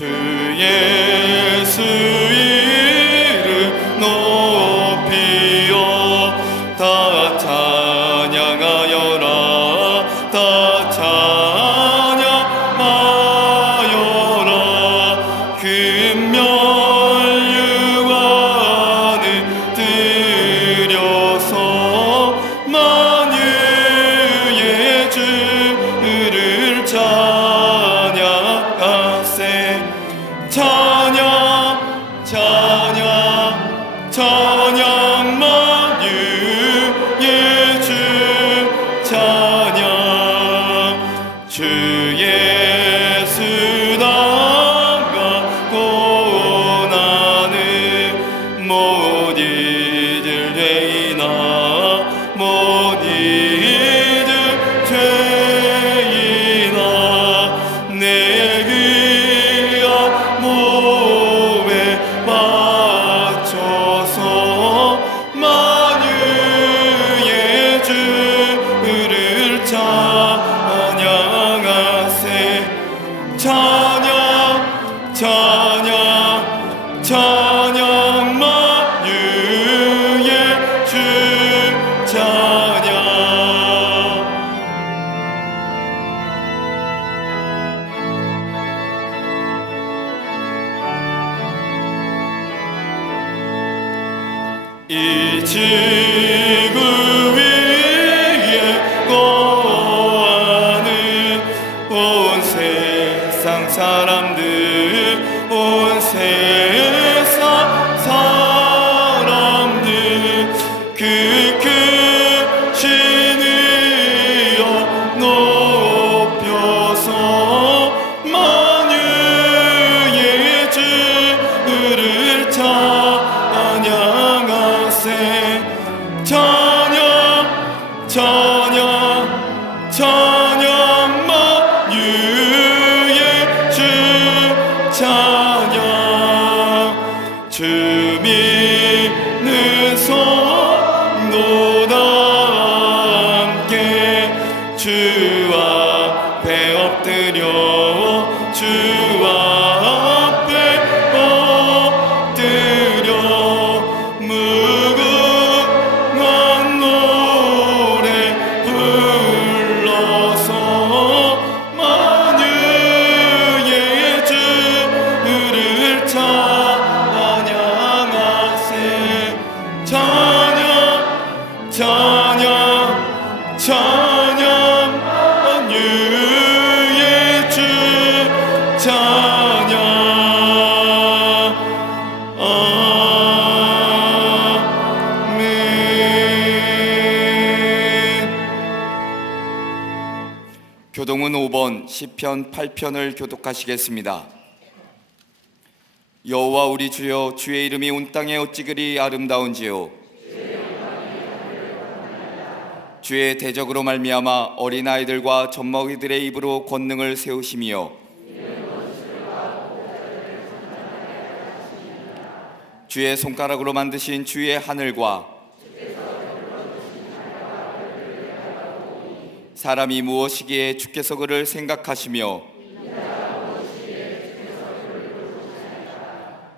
주 예수 이름 높이어 다 찬양하여라. 다 찬양하여라. 금면 유관을 들여서 만유의 주를 찬양하세. 찬양 찬양 찬양 만유의 주 찬양. 주 예수 나가고 나는 못 잊을 죄이나 못 잊을 죄이나 내 귀한 몸에 바쳐서 만유의 주를 찬양하세. 찬양 찬양 찬양 만유의 주 찬양. 이 지구 위에 거하는 온 세상 사람들, 온 세상 사람들 그 크신 이여 높여서 만유의 주를 찬양하세. 찬양 찬양 찬양 만유의 주 찬양. 주 믿는 성도다 함께 주 앞에 엎드려 주 앞에 엎드려 무궁한 노래 불러서 만유의 주를 찬양하세. 찬양 찬양 찬양 만유의 주 찬양. 교동은 5번 시편 8편을 교독하시겠습니다. 여호와 우리 주여, 주의 이름이 온 땅에 어찌 그리 아름다운지요. 주의 대적으로 말미암아 어린아이들과 젖먹이들의 입으로 권능을 세우시며 주의 손가락으로 만드신 주의 하늘과 사람이 무엇이기에 주께서 그를 생각하시며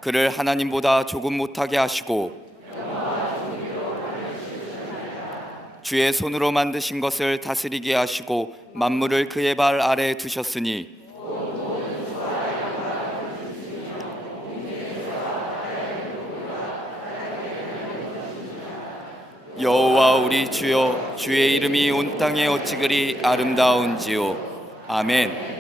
그를 하나님보다 조금 못하게 하시고 주의 손으로 만드신 것을 다스리게 하시고 만물을 그의 발 아래에 두셨으니 여호와 우리 주여, 주의 이름이 온 땅에 어찌 그리 아름다운지요. 아멘.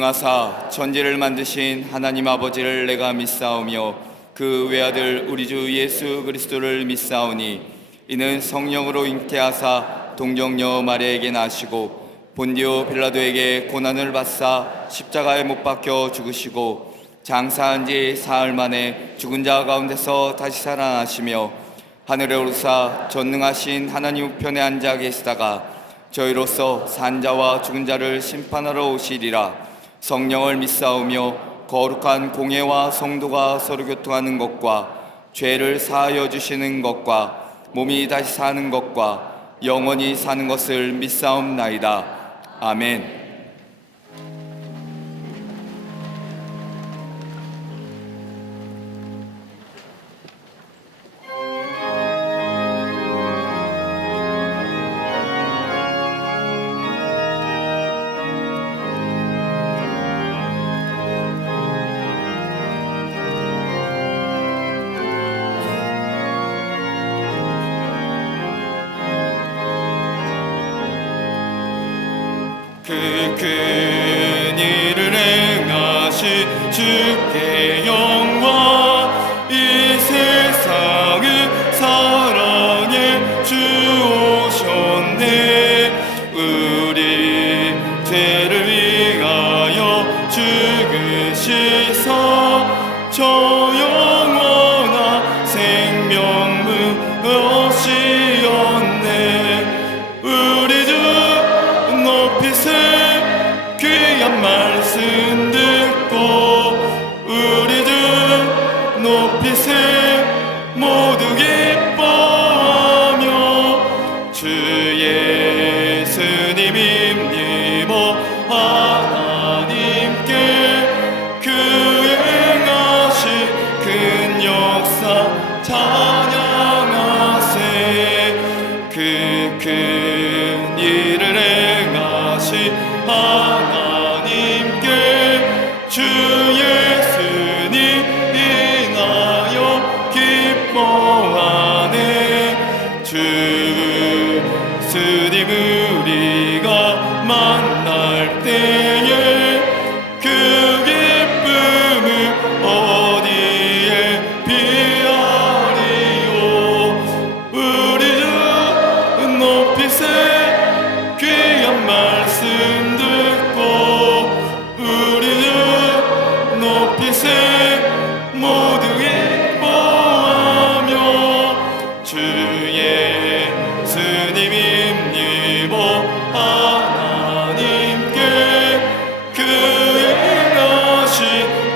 전능하사 천지를 만드신 하나님 아버지를 내가 믿사오며 그 외아들 우리 주 예수 그리스도를 믿사오니 이는 성령으로 잉태하사 동정녀 마리아에게 나시고 본디오 빌라도에게 고난을 받사 십자가에 못 박혀 죽으시고 장사한 지 사흘 만에 죽은 자 가운데서 다시 살아나시며 하늘에 오르사 전능하신 하나님 우편에 앉아 계시다가 저희로서 산자와 죽은 자를 심판하러 오시리라. 성령을 믿사오며 거룩한 공예와 성도가 서로 교통하는 것과 죄를 사하여 주시는 것과 몸이 다시 사는 것과 영원히 사는 것을 믿사옵나이다. 아멘. 그 큰 일을 행하신 주께 영광, 이 세상을 사랑해 주 오셨네. 우리 죄를 위하여 죽으시사 저 영원한 생명을 얻으셨네. 우리 주 높이세 귀한 말씀 듣고 우리 주 높이세 모두 기뻐하며 주 예수님 힘입어 하나님께 그 행하신 큰 역사 찬양하세. 그 큰 일을 행하신 하나님께 주 예수님 인하여 기뻐하네. 주 예수님 우리가 만날 때에 그 기쁨을 어디에 비하리요. 우리 주 높이세 귀한 말씀 듣고 우리 주 높이세 모두 기뻐하며 주 예수님 힘입어 하나님께 그 행하신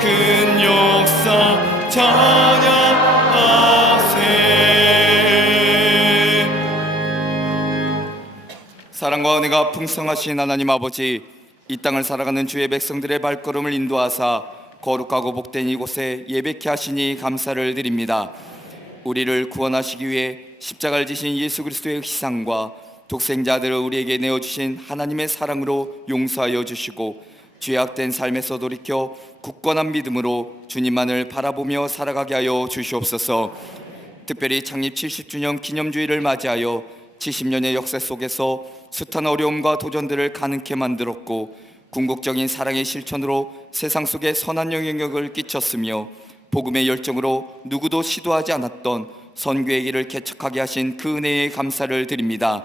큰 역사 찬양하세. 사랑과 은혜가 풍성하신 하나님 아버지, 이 땅을 살아가는 주의 백성들의 발걸음을 인도하사 거룩하고 복된 이곳에 예배케 하시니 감사를 드립니다. 우리를 구원하시기 위해 십자가를 지신 예수 그리스도의 희생과 독생자 아들을 우리에게 내어주신 하나님의 사랑으로 용서하여 주시고 죄악된 삶에서 돌이켜 굳건한 믿음으로 주님만을 바라보며 살아가게 하여 주시옵소서. 특별히 창립 70주년 기념주일을 맞이하여 70년의 역사 속에서 숱한 어려움과 도전들을 가능케 만들었고 궁극적인 사랑의 실천으로 세상 속에 선한 영향력을 끼쳤으며 복음의 열정으로 누구도 시도하지 않았던 선교의 길을 개척하게 하신 그 은혜에 감사를 드립니다.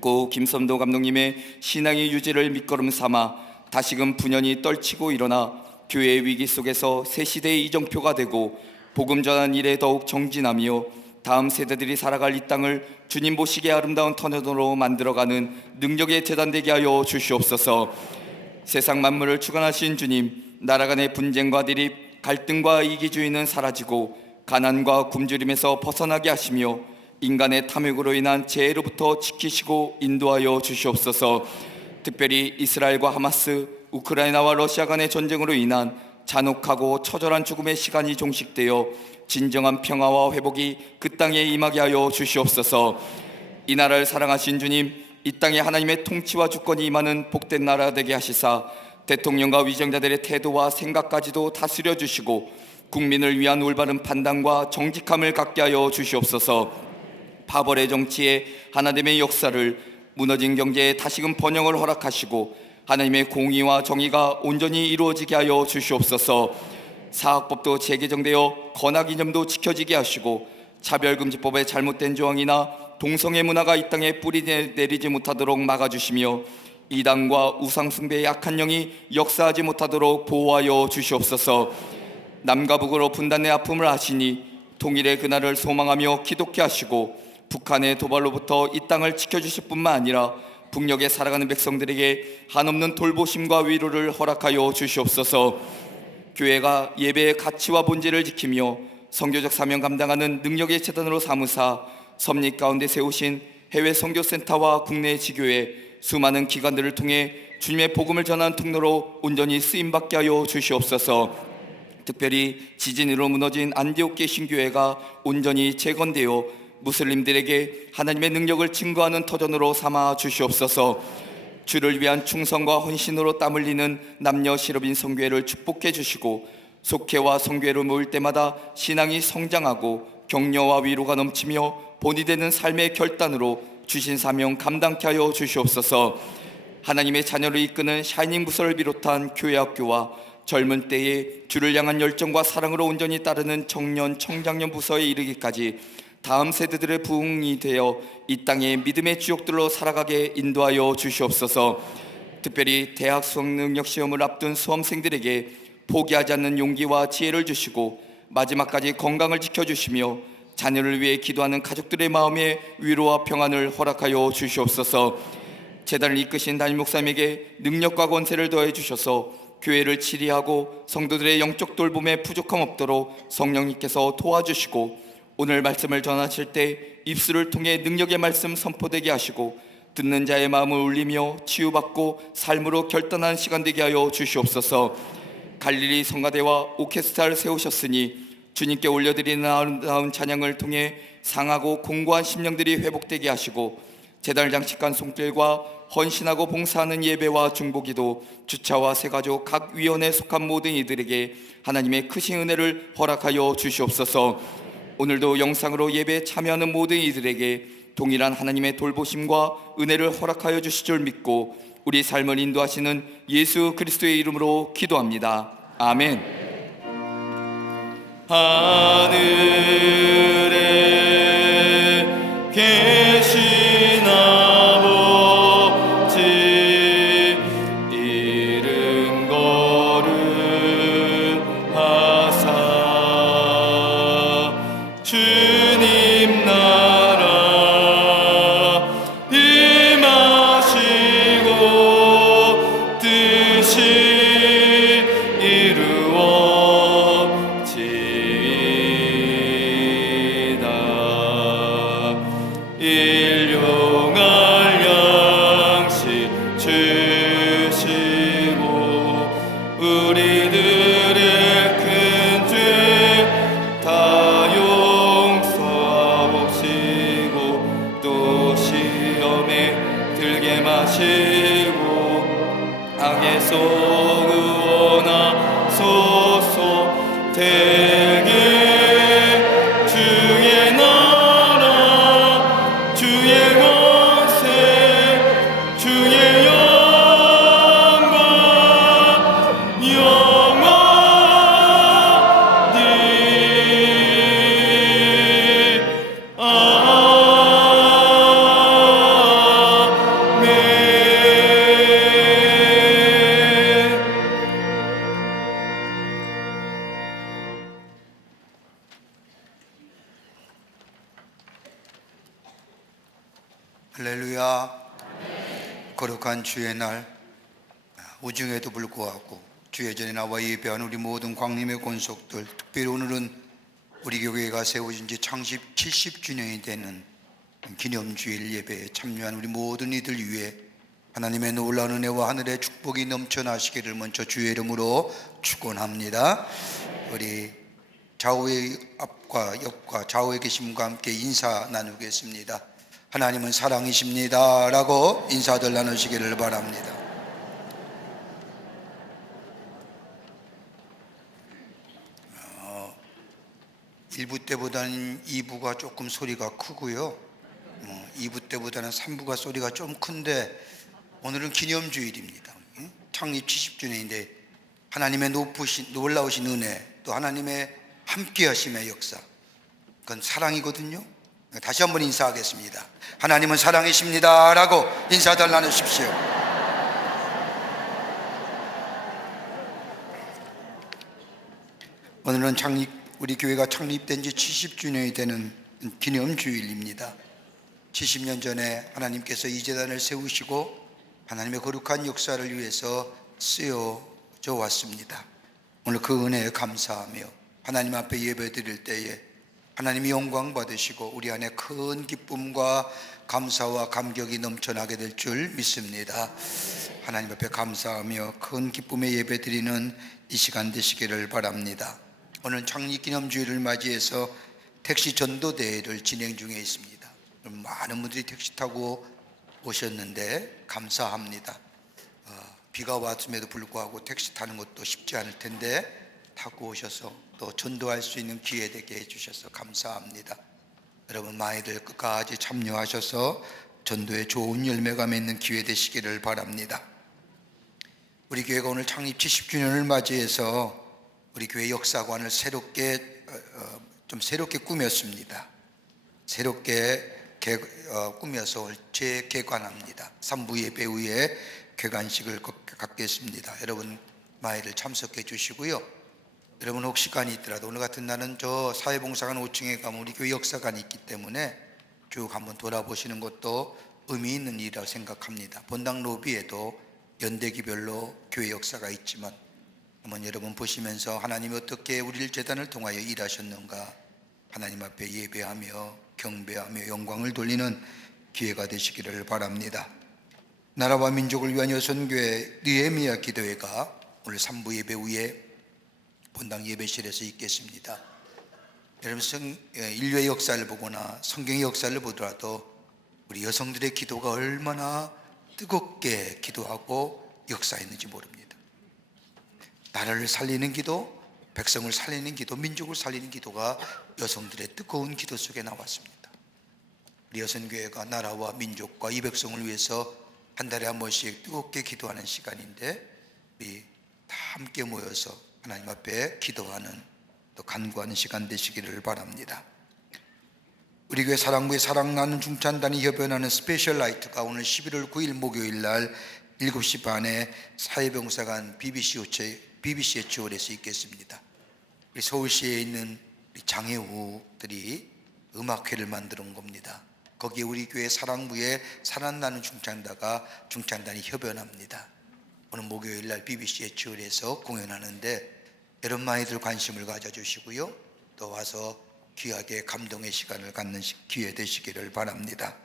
고 김선도 감독님의 신앙의 유지를 밑거름 삼아 다시금 분연히 떨치고 일어나 교회의 위기 속에서 새 시대의 이정표가 되고 복음 전한 일에 더욱 정진하며 다음 세대들이 살아갈 이 땅을 주님 보시기에 아름다운 터전으로 만들어가는 능력의 재단 되게 하여 주시옵소서. 세상 만물을 주관하신 주님, 나라 간의 분쟁과 대립, 갈등과 이기주의는 사라지고 가난과 굶주림에서 벗어나게 하시며 인간의 탐욕으로 인한 재해로부터 지키시고 인도하여 주시옵소서. 특별히 이스라엘과 하마스, 우크라이나와 러시아 간의 전쟁으로 인한 잔혹하고 처절한 죽음의 시간이 종식되어 진정한 평화와 회복이 그 땅에 임하게 하여 주시옵소서. 이 나라를 사랑하신 주님, 이 땅에 하나님의 통치와 주권이 임하는 복된 나라 되게 하시사 대통령과 위정자들의 태도와 생각까지도 다스려 주시고 국민을 위한 올바른 판단과 정직함을 갖게 하여 주시옵소서. 파벌의 정치에 하나됨의 역사를, 무너진 경제에 다시금 번영을 허락하시고 하나님의 공의와 정의가 온전히 이루어지게 하여 주시옵소서. 사학법도 재개정되어 건학 이념도 지켜지게 하시고 차별금지법의 잘못된 조항이나 동성애 문화가 이 땅에 뿌리 내리지 못하도록 막아주시며 이단과 우상숭배의 악한 영이 역사하지 못하도록 보호하여 주시옵소서. 남과 북으로 분단의 아픔을 아시니 통일의 그날을 소망하며 기독케 하시고 북한의 도발로부터 이 땅을 지켜주실 뿐만 아니라 북녘에 살아가는 백성들에게 한없는 돌보심과 위로를 허락하여 주시옵소서. 교회가 예배의 가치와 본질을 지키며 선교적 사명 감당하는 능력의 재단으로 삼으사 섭리 가운데 세우신 해외 선교센터와 국내 지교회 수많은 기관들을 통해 주님의 복음을 전하는 통로로 온전히 쓰임받게 하여 주시옵소서. 특별히 지진으로 무너진 안디옥 신교회가 온전히 재건되어 무슬림들에게 하나님의 능력을 증거하는 터전으로 삼아 주시옵소서. 주를 위한 충성과 헌신으로 땀 흘리는 남녀 실업인 선교회를 축복해 주시고 속회와 선교회를 모일 때마다 신앙이 성장하고 격려와 위로가 넘치며 본이 되는 삶의 결단으로 주신 사명 감당케 하여 주시옵소서. 하나님의 자녀를 이끄는 샤이닝 부서를 비롯한 교회 학교와 젊은 때에 주를 향한 열정과 사랑으로 온전히 따르는 청년 청장년 부서에 이르기까지 다음 세대들의 부흥이 되어 이 땅의 믿음의 주역들로 살아가게 인도하여 주시옵소서. 특별히 대학 수학 능력 시험을 앞둔 수험생들에게 포기하지 않는 용기와 지혜를 주시고 마지막까지 건강을 지켜주시며 자녀를 위해 기도하는 가족들의 마음에 위로와 평안을 허락하여 주시옵소서. 재단을 이끄신 담임 목사님에게 능력과 권세를 더해 주셔서 교회를 치리하고 성도들의 영적 돌봄에 부족함 없도록 성령님께서 도와주시고 오늘 말씀을 전하실 때 입술을 통해 능력의 말씀 선포되게 하시고 듣는 자의 마음을 울리며 치유받고 삶으로 결단하는 시간 되게 하여 주시옵소서. 갈릴리 성가대와 오케스트라를 세우셨으니 주님께 올려드리는 아름다운 찬양을 통해 상하고 공고한 심령들이 회복되게 하시고 제단을 장식한 손길과 헌신하고 봉사하는 예배와 중보기도 주차와 새가족 각 위원회에 속한 모든 이들에게 하나님의 크신 은혜를 허락하여 주시옵소서. 오늘도 영상으로 예배에 참여하는 모든 이들에게 동일한 하나님의 돌보심과 은혜를 허락하여 주실 줄 믿고 우리 삶을 인도하시는 예수 그리스도의 이름으로 기도합니다. 아멘. 하늘에 계신 아버지 이름 거룩하사 주님 나라 임하시고 뜻이 이루어지이다. 일용할 양식 주시고 우리들의 큰 죄 다 용서하옵시고 또 시험에 들게 마시고 악에서 구원하소서. 대개 주의 나라 주의 권세 주의 영광 영원히 아멘. 할렐루야. 거룩한 주의 날, 우중에도 불구하고 주의 전에 나와 예배한 우리 모든 광림의 권속들, 특별히 오늘은 우리 교회가 세워진 지 창립 70주년이 되는 기념주일 예배에 참여한 우리 모든 이들 위해 하나님의 놀라운 은혜와 하늘의 축복이 넘쳐나시기를 먼저 주의 이름으로 축원합니다. 우리 좌우의 앞과 옆과 좌우에 계신 분과 함께 인사 나누겠습니다. 하나님은 사랑이십니다 라고 인사들 나누시기를 바랍니다. 일부 때보다는 2부가 조금 소리가 크고요, 2부 때보다는 3부가 소리가 좀 큰데 오늘은 기념주일입니다. 창립 70주년인데 하나님의 놀라우신 은혜, 또 하나님의 함께하심의 역사, 그건 사랑이거든요. 다시 한번 인사하겠습니다. 하나님은 사랑이십니다 라고 인사들 나누십시오. 오늘은 우리 교회가 창립된 지 70주년이 되는 기념주일입니다. 70년 전에 하나님께서 이 재단을 세우시고 하나님의 거룩한 역사를 위해서 쓰여져 왔습니다. 오늘 그 은혜에 감사하며 하나님 앞에 예배 드릴 때에 하나님이 영광 받으시고 우리 안에 큰 기쁨과 감사와 감격이 넘쳐나게 될 줄 믿습니다. 하나님 앞에 감사하며 큰 기쁨의 예배 드리는 이 시간 되시기를 바랍니다. 오늘 창립기념주일을 맞이해서 택시 전도대회를 진행 중에 있습니다. 많은 분들이 택시 타고 오셨는데 감사합니다. 비가 왔음에도 불구하고 택시 타는 것도 쉽지 않을 텐데 타고 오셔서 또 전도할 수 있는 기회 되게 해주셔서 감사합니다. 여러분 많이들 끝까지 참여하셔서 전도에 좋은 열매가 맺는 기회 되시기를 바랍니다. 우리 교회가 오늘 창립 70주년을 맞이해서 우리 교회 역사관을 새롭게 꾸몄습니다. 새롭게 꾸며서 재개관합니다. 3부 예배 후에 개관식을 갖겠습니다. 여러분 많이들 참석해 주시고요. 여러분 혹 시간이 있더라도 오늘 같은 날은 저 사회봉사관 5층에 가면 우리 교회 역사관이 있기 때문에 쭉 한번 돌아보시는 것도 의미 있는 일이라고 생각합니다. 본당 로비에도 연대기별로 교회 역사가 있지만 한번 여러분 보시면서 하나님이 어떻게 우리를 재단을 통하여 일하셨는가 하나님 앞에 예배하며 경배하며 영광을 돌리는 기회가 되시기를 바랍니다. 나라와 민족을 위한 여선교회 느헤미야 기도회가 오늘 3부 예배 후에 본당 예배실에서 있겠습니다. 여러분 인류의 역사를 보거나 성경의 역사를 보더라도 우리 여성들의 기도가 얼마나 뜨겁게 기도하고 역사했는지 모릅니다. 나라를 살리는 기도, 백성을 살리는 기도, 민족을 살리는 기도가 여성들의 뜨거운 기도 속에 나왔습니다. 우리 여선교회가 나라와 민족과 이 백성을 위해서 한 달에 한 번씩 뜨겁게 기도하는 시간인데 우리 다 함께 모여서 하나님 앞에 기도하는 또 간구하는 시간 되시기를 바랍니다. 우리 교회 사랑부의 사랑나는 중찬단이 협연하는 스페셜 라이트가 오늘 11월 9일 목요일 날 7시 반에 사회봉사관 BBC HOL에서 있겠습니다. 우리 서울시에 있는 우리 장애우들이 음악회를 만들어 온 겁니다. 거기에 우리 교회 사랑부의 사랑나는 중창단이 협연합니다. 오늘 목요일 날 BBC HOL에서 공연하는데 여러분 많이들 관심을 가져주시고요. 또 와서 귀하게 감동의 시간을 갖는 기회 되시기를 바랍니다.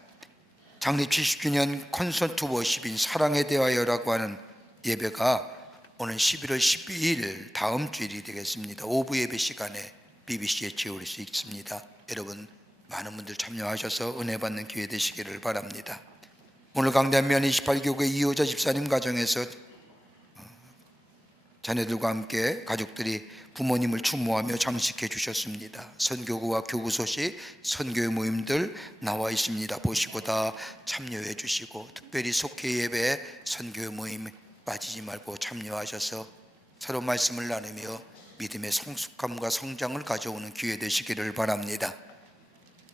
창립 70주년 콘서트 워십인 사랑에 대하여라고 하는 예배가 오늘 11월 12일 다음 주일이 되겠습니다. 오후 예배 시간에 BBC에 채울 수 있습니다. 여러분 많은 분들 참여하셔서 은혜 받는 기회 되시기를 바랍니다. 오늘 강단면 28교회 이호자 집사님 가정에서 자녀들과 함께 가족들이 부모님을 추모하며 장식해 주셨습니다. 선교구와 교구 소식, 선교회 모임들 나와 있습니다. 보시고 다 참여해 주시고 특별히 속회 예배, 선교회 모임 빠지지 말고 참여하셔서 서로 말씀을 나누며 믿음의 성숙함과 성장을 가져오는 기회 되시기를 바랍니다.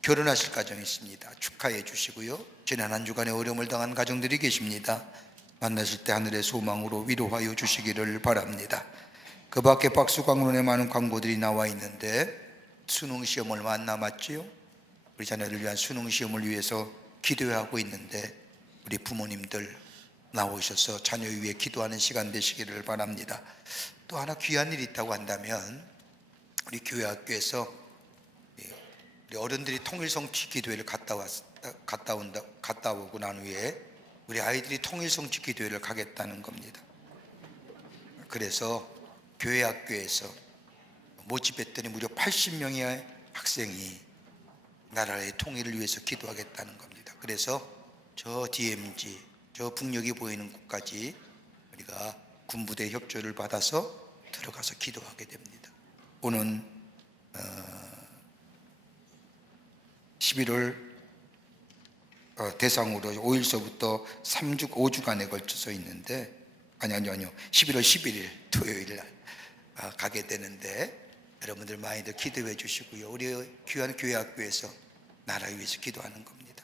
결혼하실 가정이 있습니다. 축하해 주시고요. 지난 한 주간에 어려움을 당한 가정들이 계십니다. 만나실 때 하늘의 소망으로 위로하여 주시기를 바랍니다. 그 밖에 박수광론에 많은 광고들이 나와 있는데 수능시험 얼마 안 남았지요? 우리 자녀를 위한 수능시험을 위해서 기도하고 있는데 우리 부모님들 나오셔서 자녀 위해 기도하는 시간 되시기를 바랍니다. 또 하나 귀한 일이 있다고 한다면 우리 교회 학교에서 우리 어른들이 통일성취 기도회를 갔다 오고 난 후에 우리 아이들이 통일성취 기도회를 가겠다는 겁니다. 그래서 교회 학교에서 모집했더니 무려 80명의 학생이 나라의 통일을 위해서 기도하겠다는 겁니다. 그래서 저 DMZ, 저 북녘이 보이는 곳까지 우리가 군부대 협조를 받아서 들어가서 기도하게 됩니다. 오는 11월 대상으로 5일서부터 5주간에 걸쳐서 있는데 아니요. 11월 11일 토요일 날 가게 되는데 여러분들 많이들 기도해 주시고요. 우리 귀한 교회학교에서 나라를 위해서 기도하는 겁니다.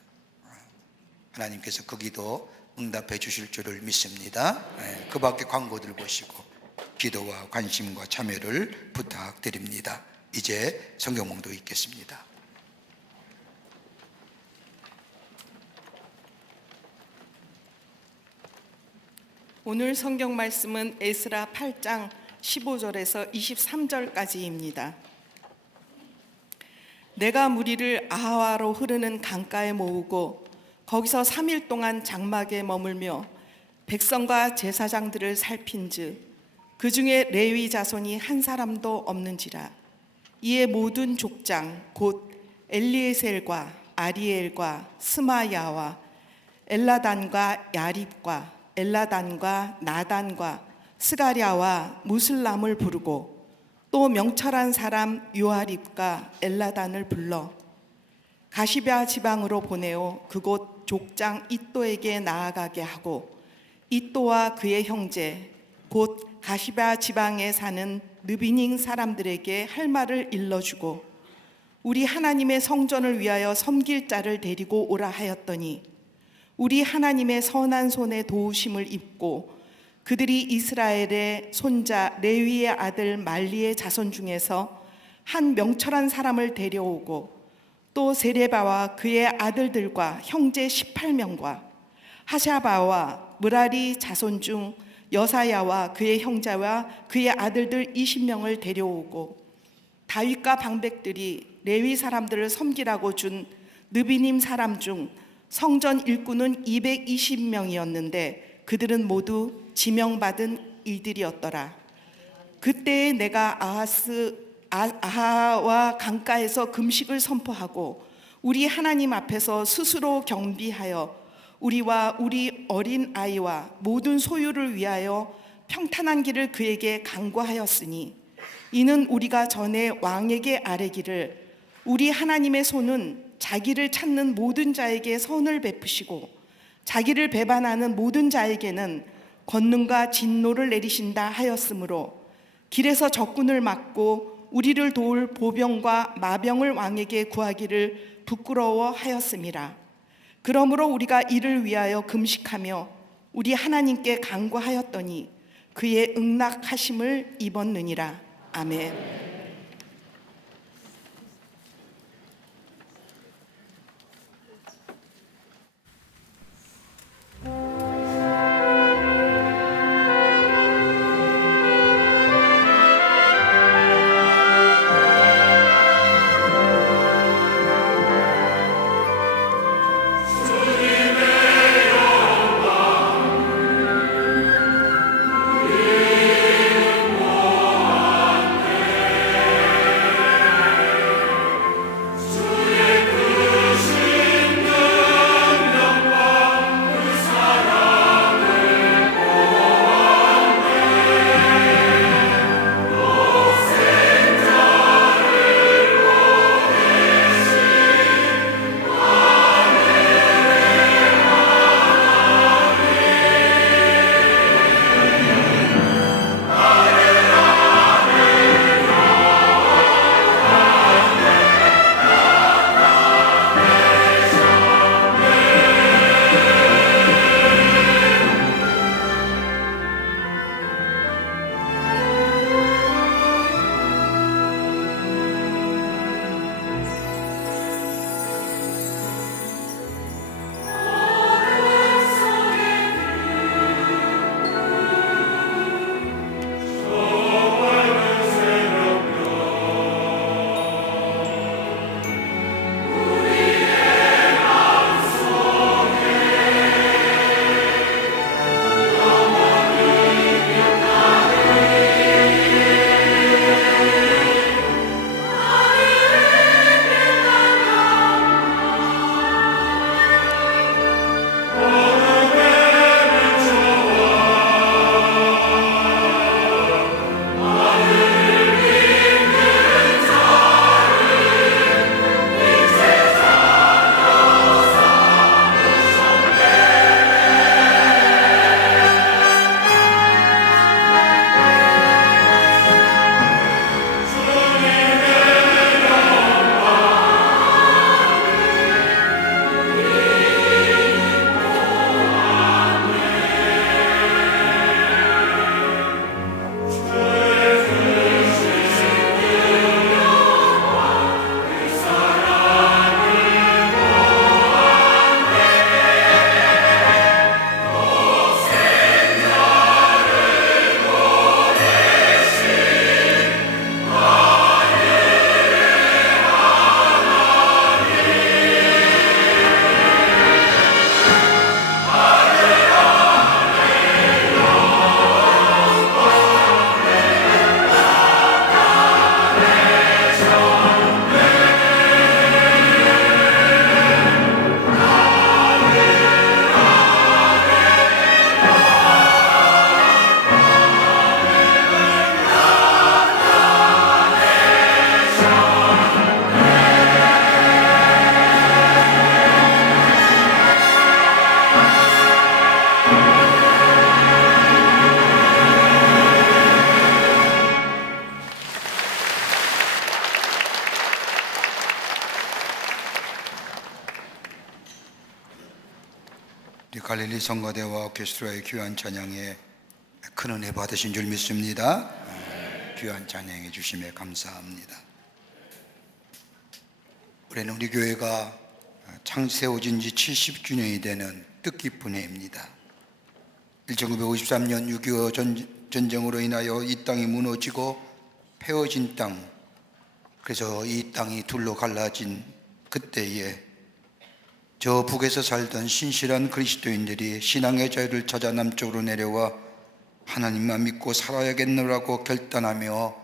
하나님께서 그 기도 응답해 주실 줄을 믿습니다. 그 밖에 광고들 보시고 기도와 관심과 참여를 부탁드립니다. 이제 성경 봉독 읽겠습니다. 오늘 성경 말씀은 에스라 8장 15절에서 23절까지입니다. 내가 무리를 아하와로 흐르는 강가에 모으고 거기서 3일 동안 장막에 머물며 백성과 제사장들을 살핀즉 그 중에 레위 자손이 한 사람도 없는지라. 이에 모든 족장 곧 엘리에셀과 아리엘과 스마야와 엘라단과 야립과 엘라단과 나단과 스가랴와 무슬람을 부르고 또 명철한 사람 요아립과 엘라단을 불러 가시베아 지방으로 보내어 그곳 족장 이또에게 나아가게 하고 이또와 그의 형제 곧 가시베아 지방에 사는 느비닝 사람들에게 할 말을 일러주고 우리 하나님의 성전을 위하여 섬길 자를 데리고 오라 하였더니 우리 하나님의 선한 손에 도우심을 입고 그들이 이스라엘의 손자 레위의 아들 말리의 자손 중에서 한 명철한 사람을 데려오고 또 세레바와 그의 아들들과 형제 18명과 하샤바와 므라리 자손 중 여사야와 그의 형제와 그의 아들들 20명을 데려오고 다윗과 방백들이 레위 사람들을 섬기라고 준 느비님 사람 중 성전 일꾼은 220명이었는데 그들은 모두 지명받은 이들이었더라. 그때에 내가 아하와 강가에서 금식을 선포하고 우리 하나님 앞에서 스스로 경비하여 우리와 우리 어린 아이와 모든 소유를 위하여 평탄한 길을 그에게 간구하였으니 이는 우리가 전에 왕에게 아뢰기를 우리 하나님의 손은 자기를 찾는 모든 자에게 선을 베푸시고 자기를 배반하는 모든 자에게는 권능과 진노를 내리신다 하였으므로 길에서 적군을 막고 우리를 도울 보병과 마병을 왕에게 구하기를 부끄러워하였음이라. 그러므로 우리가 이를 위하여 금식하며 우리 하나님께 간구하였더니 그의 응낙하심을 입었느니라. 아멘. 갈릴리 성가대와 오케스트라의 귀한 찬양에 큰 은혜 받으신 줄 믿습니다. 귀한 찬양해 주심에 감사합니다. 올해는 우리 교회가 창세워진 지 70주년이 되는 뜻깊은 해입니다. 1953년 6.25 전쟁으로 인하여 이 땅이 무너지고 패어진 땅, 그래서 이 땅이 둘로 갈라진 그때에 저 북에서 살던 신실한 그리스도인들이 신앙의 자유를 찾아 남쪽으로 내려와 하나님만 믿고 살아야겠노라고 결단하며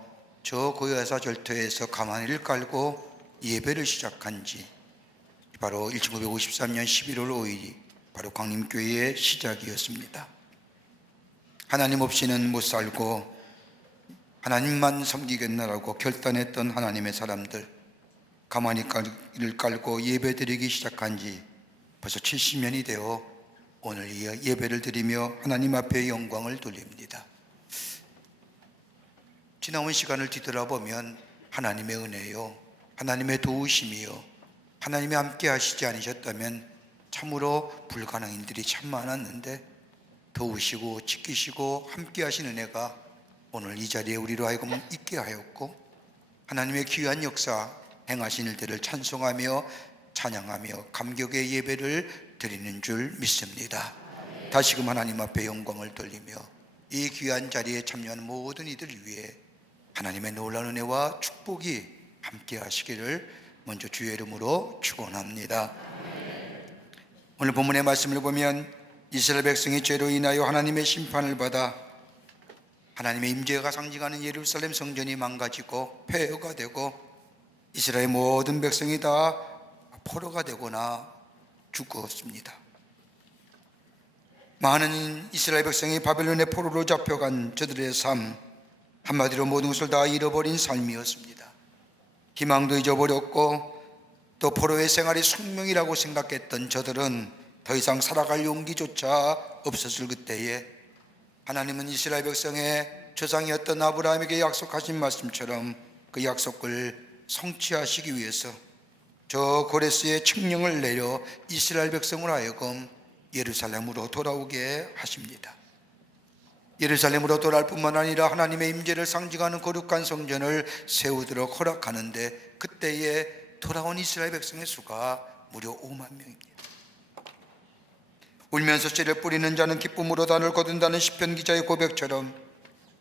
저 고야사 절터에서 가마니를 깔고 예배를 시작한 지 바로 1953년 11월 5일이 바로 광림교회의 시작이었습니다. 하나님 없이는 못 살고 하나님만 섬기겠노라고 결단했던 하나님의 사람들, 가마니를 깔고 예배드리기 시작한 지 벌써 70년이 되어 오늘 이 예배를 드리며 하나님 앞에 영광을 돌립니다. 지나온 시간을 뒤돌아보면 하나님의 은혜요, 하나님의 도우심이요, 하나님이 함께 하시지 않으셨다면 참으로 불가능한 일들이 참 많았는데 도우시고 지키시고 함께 하신 은혜가 오늘 이 자리에 우리로 하여금 있게 하였고 하나님의 귀한 역사 행하신 일들을 찬송하며 찬양하며 감격의 예배를 드리는 줄 믿습니다. 다시금 하나님 앞에 영광을 돌리며 이 귀한 자리에 참여하는 모든 이들을 위해 하나님의 놀라운 은혜와 축복이 함께 하시기를 먼저 주의 이름으로 축원합니다. 오늘 본문의 말씀을 보면 이스라엘 백성이 죄로 인하여 하나님의 심판을 받아 하나님의 임재가 상징하는 예루살렘 성전이 망가지고 폐허가 되고 이스라엘 모든 백성이 다 포로가 되거나 죽었습니다. 많은 이스라엘 백성이 바벨론의 포로로 잡혀간 저들의 삶, 한마디로 모든 것을 다 잃어버린 삶이었습니다. 희망도 잊어버렸고 또 포로의 생활이 숙명이라고 생각했던 저들은 더 이상 살아갈 용기조차 없었을 그때에 하나님은 이스라엘 백성의 조상이었던 아브라함에게 약속하신 말씀처럼 그 약속을 성취하시기 위해서 저 고레스의 칙령을 내려 이스라엘 백성을 하여금 예루살렘으로 돌아오게 하십니다. 예루살렘으로 돌아올 뿐만 아니라 하나님의 임재를 상징하는 거룩한 성전을 세우도록 허락하는데 그때에 돌아온 이스라엘 백성의 수가 무려 5만 명입니다. 울면서 씨를 뿌리는 자는 기쁨으로 단을 거둔다는 시편 기자의 고백처럼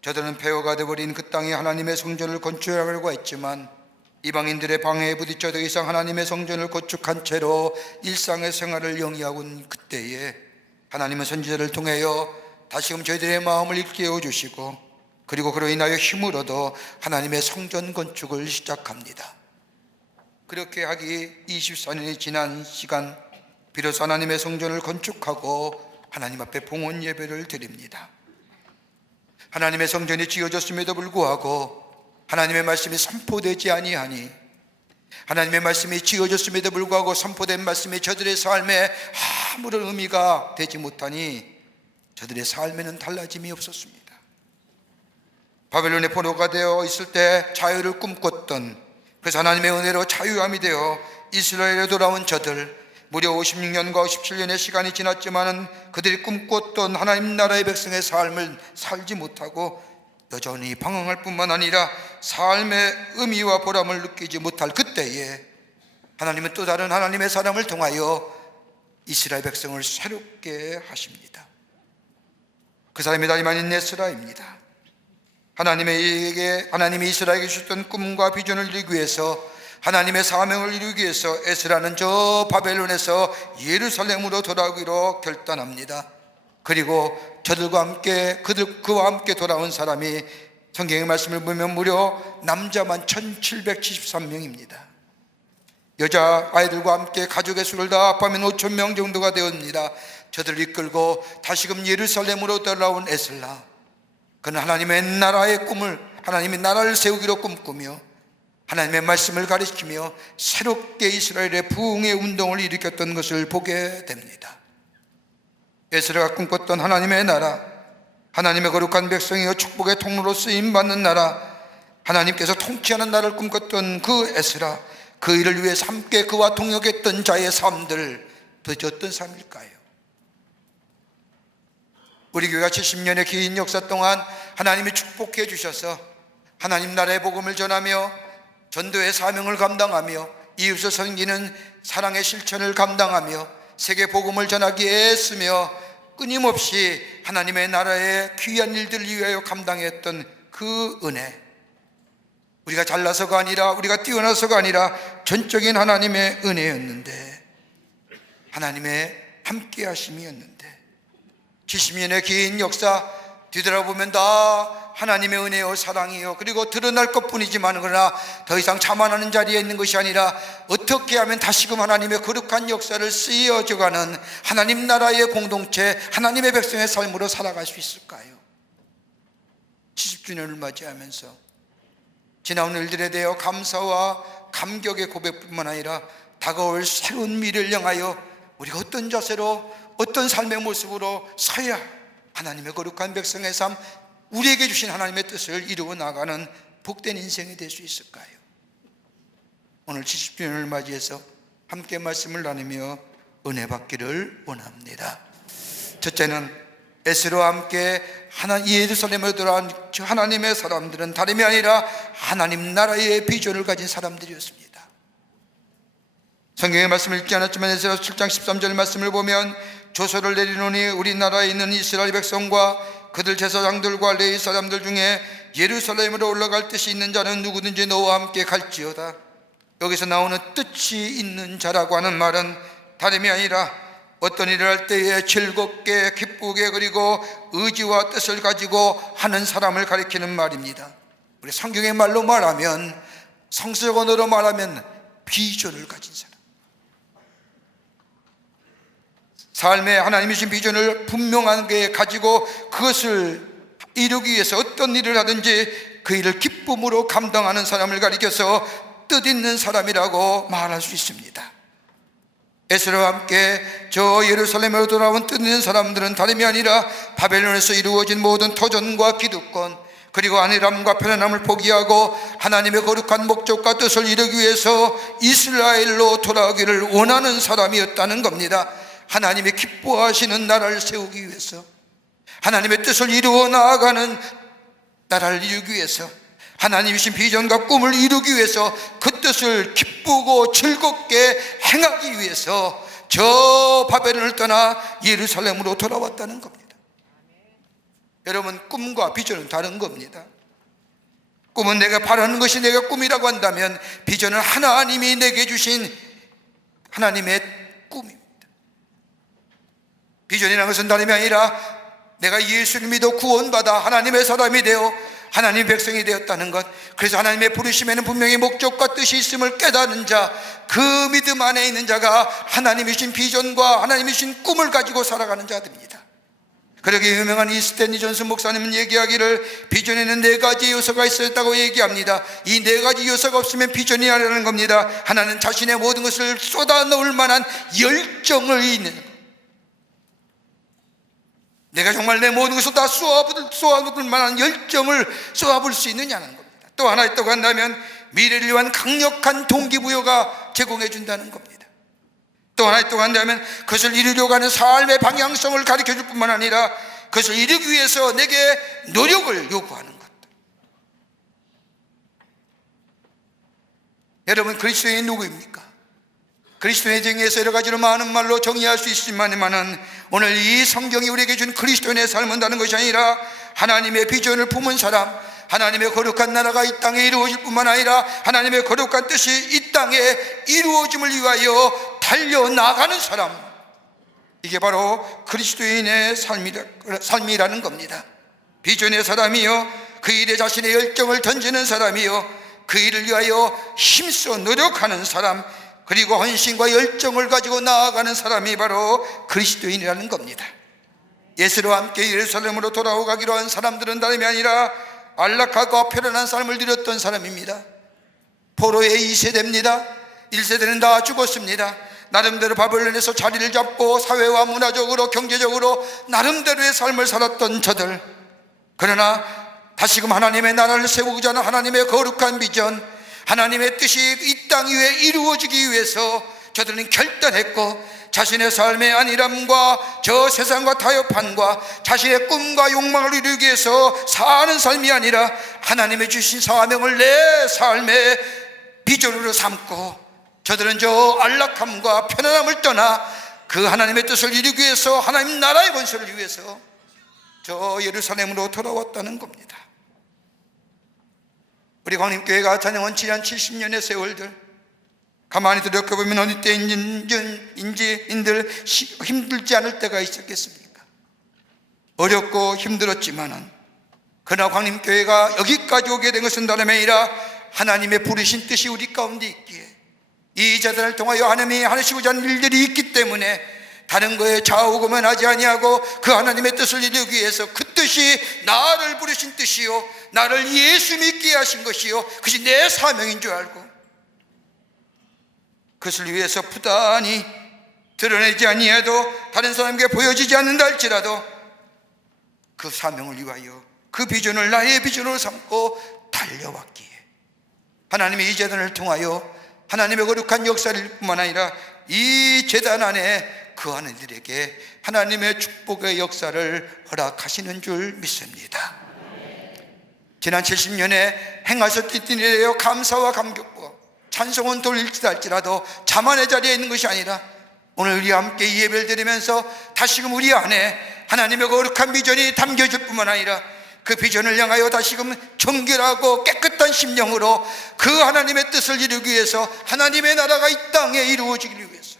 저들은 폐허가 되어버린 그 땅에 하나님의 성전을 건축하려고 했지만 이방인들의 방해에 부딪혀 더 이상 하나님의 성전을 건축한 채로 일상의 생활을 영위하고 있는 그때에 하나님은 선지자를 통하여 다시금 저희들의 마음을 일깨워 주시고 그리고 그로 인하여 힘을 얻어 하나님의 성전 건축을 시작합니다. 그렇게 하기 24년이 지난 시간 비로소 하나님의 성전을 건축하고 하나님 앞에 봉헌 예배를 드립니다. 하나님의 성전이 지어졌음에도 불구하고 하나님의 말씀이 선포되지 아니하니 하나님의 말씀이 지어졌음에도 불구하고 선포된 말씀이 저들의 삶에 아무런 의미가 되지 못하니 저들의 삶에는 달라짐이 없었습니다. 바벨론의 포로가 되어 있을 때 자유를 꿈꿨던, 그래서 하나님의 은혜로 자유함이 되어 이스라엘에 돌아온 저들, 무려 56년과 57년의 시간이 지났지만 그들이 꿈꿨던 하나님 나라의 백성의 삶을 살지 못하고 여전히 방황할 뿐만 아니라 삶의 의미와 보람을 느끼지 못할 그때에 하나님은 또 다른 하나님의 사람을 통하여 이스라엘 백성을 새롭게 하십니다. 그 사람이 다이만인 에스라입니다. 하나님이 이스라엘에게 주셨던 꿈과 비전을 이루기 위해서, 하나님의 사명을 이루기 위해서 에스라는 저 바벨론에서 예루살렘으로 돌아오기로 결단합니다. 그리고 저들과 함께 그와 함께 돌아온 사람이 성경의 말씀을 보면 무려 남자만 1773명입니다. 여자 아이들과 함께 가족의 수를 다 합하면 5,000명 정도가 되었습니다. 저들을 이끌고 다시금 예루살렘으로 돌아온 에스라, 그는 하나님의 나라의 꿈을, 하나님의 나라를 세우기로 꿈꾸며 하나님의 말씀을 가르치며 새롭게 이스라엘의 부흥의 운동을 일으켰던 것을 보게 됩니다. 에스라가 꿈꿨던 하나님의 나라, 하나님의 거룩한 백성이여 축복의 통로로 쓰임받는 나라, 하나님께서 통치하는 나라를 꿈꿨던 그 에스라, 그 일을 위해서 함께 그와 동역했던 자의 삶들, 도대체 어떤 삶일까요? 우리 교회가 70년의 긴 역사 동안 하나님이 축복해 주셔서 하나님 나라의 복음을 전하며 전도의 사명을 감당하며 이웃을 섬기는 사랑의 실천을 감당하며 세계 복음을 전하기에 애쓰며 끊임없이 하나님의 나라의 귀한 일들을 위하여 감당했던 그 은혜, 우리가 잘나서가 아니라 우리가 뛰어나서가 아니라 전적인 하나님의 은혜였는데, 하나님의 함께 하심이었는데, 70년의 긴 역사 뒤돌아보면 다 하나님의 은혜요 사랑이요 그리고 드러날 것뿐이지만, 그러나 더 이상 자만하는 자리에 있는 것이 아니라 어떻게 하면 다시금 하나님의 거룩한 역사를 쓰여져가는 하나님 나라의 공동체, 하나님의 백성의 삶으로 살아갈 수 있을까요? 70주년을 맞이하면서 지나온 일들에 대하여 감사와 감격의 고백뿐만 아니라 다가올 새로운 미래를 향하여 우리가 어떤 자세로, 어떤 삶의 모습으로 서야 하나님의 거룩한 백성의 삶, 우리에게 주신 하나님의 뜻을 이루어 나가는 복된 인생이 될 수 있을까요? 오늘 70주년을 맞이해서 함께 말씀을 나누며 은혜 받기를 원합니다. 첫째는 에스더와 함께 예루살렘으로 돌아온 하나님의 사람들은 다름이 아니라 하나님 나라의 비전을 가진 사람들이었습니다. 성경의 말씀을 읽지 않았지만 에스더 7장 13절 말씀을 보면, 조서를 내리노니 우리나라에 있는 이스라엘 백성과 그들 제사장들과 레위 사람들 중에 예루살렘으로 올라갈 뜻이 있는 자는 누구든지 너와 함께 갈지어다. 여기서 나오는 뜻이 있는 자라고 하는 말은 다름이 아니라 어떤 일을 할 때에 즐겁게 기쁘게 그리고 의지와 뜻을 가지고 하는 사람을 가리키는 말입니다. 우리 성경의 말로 말하면, 성서적 언어로 말하면 비전을 가진 사람, 삶에 하나님이 주신 비전을 분명하게 가지고 그것을 이루기 위해서 어떤 일을 하든지 그 일을 기쁨으로 감당하는 사람을 가리켜서 뜻있는 사람이라고 말할 수 있습니다. 에스더와 함께 저 예루살렘으로 돌아온 뜻있는 사람들은 다름이 아니라 바벨론에서 이루어진 모든 토전과 기득권 그리고 안일함과 편안함을 포기하고 하나님의 거룩한 목적과 뜻을 이루기 위해서 이스라엘로 돌아오기를 원하는 사람이었다는 겁니다. 하나님의 기뻐하시는 나라를 세우기 위해서, 하나님의 뜻을 이루어 나아가는 나라를 이루기 위해서, 하나님이 주신 비전과 꿈을 이루기 위해서 그 뜻을 기쁘고 즐겁게 행하기 위해서 저 바벨론을 떠나 예루살렘으로 돌아왔다는 겁니다. 여러분, 꿈과 비전은 다른 겁니다. 꿈은 내가 바라는 것이 내가 꿈이라고 한다면, 비전은 하나님이 내게 주신 하나님의 꿈입니다. 비전이라는 것은 다름이 아니라 내가 예수를 믿어 구원받아 하나님의 사람이 되어 하나님의 백성이 되었다는 것, 그래서 하나님의 부르심에는 분명히 목적과 뜻이 있음을 깨닫는 자, 그 믿음 안에 있는 자가 하나님이 주신 비전과 하나님이 주신 꿈을 가지고 살아가는 자들입니다. 그러기에 유명한 스탠리 존슨 목사님은 얘기하기를, 비전에는 4가지 요소가 있었다고 얘기합니다. 이 4가지 요소가 없으면 비전이 아니라는 겁니다. 하나는 자신의 모든 것을 쏟아 넣을 만한 열정을 있는 것, 내가 정말 내 모든 것을 다 쏘아붓을 만한 열정을 쏘아볼 수 있느냐는 겁니다. 또 하나 있다고 한다면 미래를 위한 강력한 동기부여가 제공해 준다는 겁니다. 또 하나 있다고 한다면 그것을 이루려고 하는 삶의 방향성을 가르쳐 줄 뿐만 아니라 그것을 이루기 위해서 내게 노력을 요구하는 것. 여러분, 그리스도인이 누구입니까? 그리스도인의 정의에서 여러 가지로 많은 말로 정의할 수 있지만은 오늘 이 성경이 우리에게 준 그리스도인의 삶은 다른 것이 아니라 하나님의 비전을 품은 사람, 하나님의 거룩한 나라가 이 땅에 이루어질 뿐만 아니라 하나님의 거룩한 뜻이 이 땅에 이루어짐을 위하여 달려나가는 사람, 이게 바로 그리스도인의 삶이라는 겁니다. 비전의 사람이요, 그 일에 자신의 열정을 던지는 사람이요, 그 일을 위하여 힘써 노력하는 사람, 그리고 헌신과 열정을 가지고 나아가는 사람이 바로 그리스도인이라는 겁니다. 예수와 함께 예루살렘으로 돌아오가기로 한 사람들은 다름이 아니라 안락하고 편안한 삶을 누렸던 사람입니다. 포로의 2세대입니다. 1세대는 다 죽었습니다. 나름대로 바벨론에서 자리를 잡고 사회와 문화적으로 경제적으로 나름대로의 삶을 살았던 저들, 그러나 다시금 하나님의 나라를 세우고자 하는 하나님의 거룩한 비전, 하나님의 뜻이 이 땅 위에 이루어지기 위해서 저들은 결단했고 자신의 삶의 안일함과 저 세상과 타협함과 자신의 꿈과 욕망을 이루기 위해서 사는 삶이 아니라 하나님의 주신 사명을 내 삶의 비전으로 삼고, 저들은 저 안락함과 편안함을 떠나 그 하나님의 뜻을 이루기 위해서, 하나님 나라의 건설을 위해서 저 예루살렘으로 돌아왔다는 겁니다. 우리 광림교회가 찬양한 지난 70년의 세월들, 가만히 들여다보면 어느 때인지인들 힘들지 않을 때가 있었겠습니까? 어렵고 힘들었지만은, 그러나 광림교회가 여기까지 오게 된 것은 다름이 아니라 하나님의 부르신 뜻이 우리 가운데 있기에, 이 재단을 통하여 하나님이 하시고자 하는 일들이 있기 때문에 다른 거에 좌우고면하지 아니하고 그 하나님의 뜻을 이루기 위해서, 그 뜻이 나를 부르신 뜻이요, 나를 예수 믿게 하신 것이요, 그것이 내 사명인 줄 알고 그것을 위해서 부단히 드러내지 아니해도, 다른 사람에게 보여지지 않는다 할지라도 그 사명을 위하여 그 비전을 나의 비전으로 삼고 달려왔기에, 하나님이 이 재단을 통하여 하나님의 거룩한 역사일 뿐만 아니라 이 재단 안에 그 아내들에게 하나님의 축복의 역사를 허락하시는 줄 믿습니다. 지난 70년에 행하셨던 일에 대하여 감사와 감격과 찬송은 돌릴지도 할지라도 자만의 자리에 있는 것이 아니라, 오늘 우리 함께 이 예배를 드리면서 다시금 우리 안에 하나님의 거룩한 비전이 담겨질 뿐만 아니라 그 비전을 향하여 다시금 정결하고 깨끗한 심령으로 그 하나님의 뜻을 이루기 위해서, 하나님의 나라가 이 땅에 이루어지기 위해서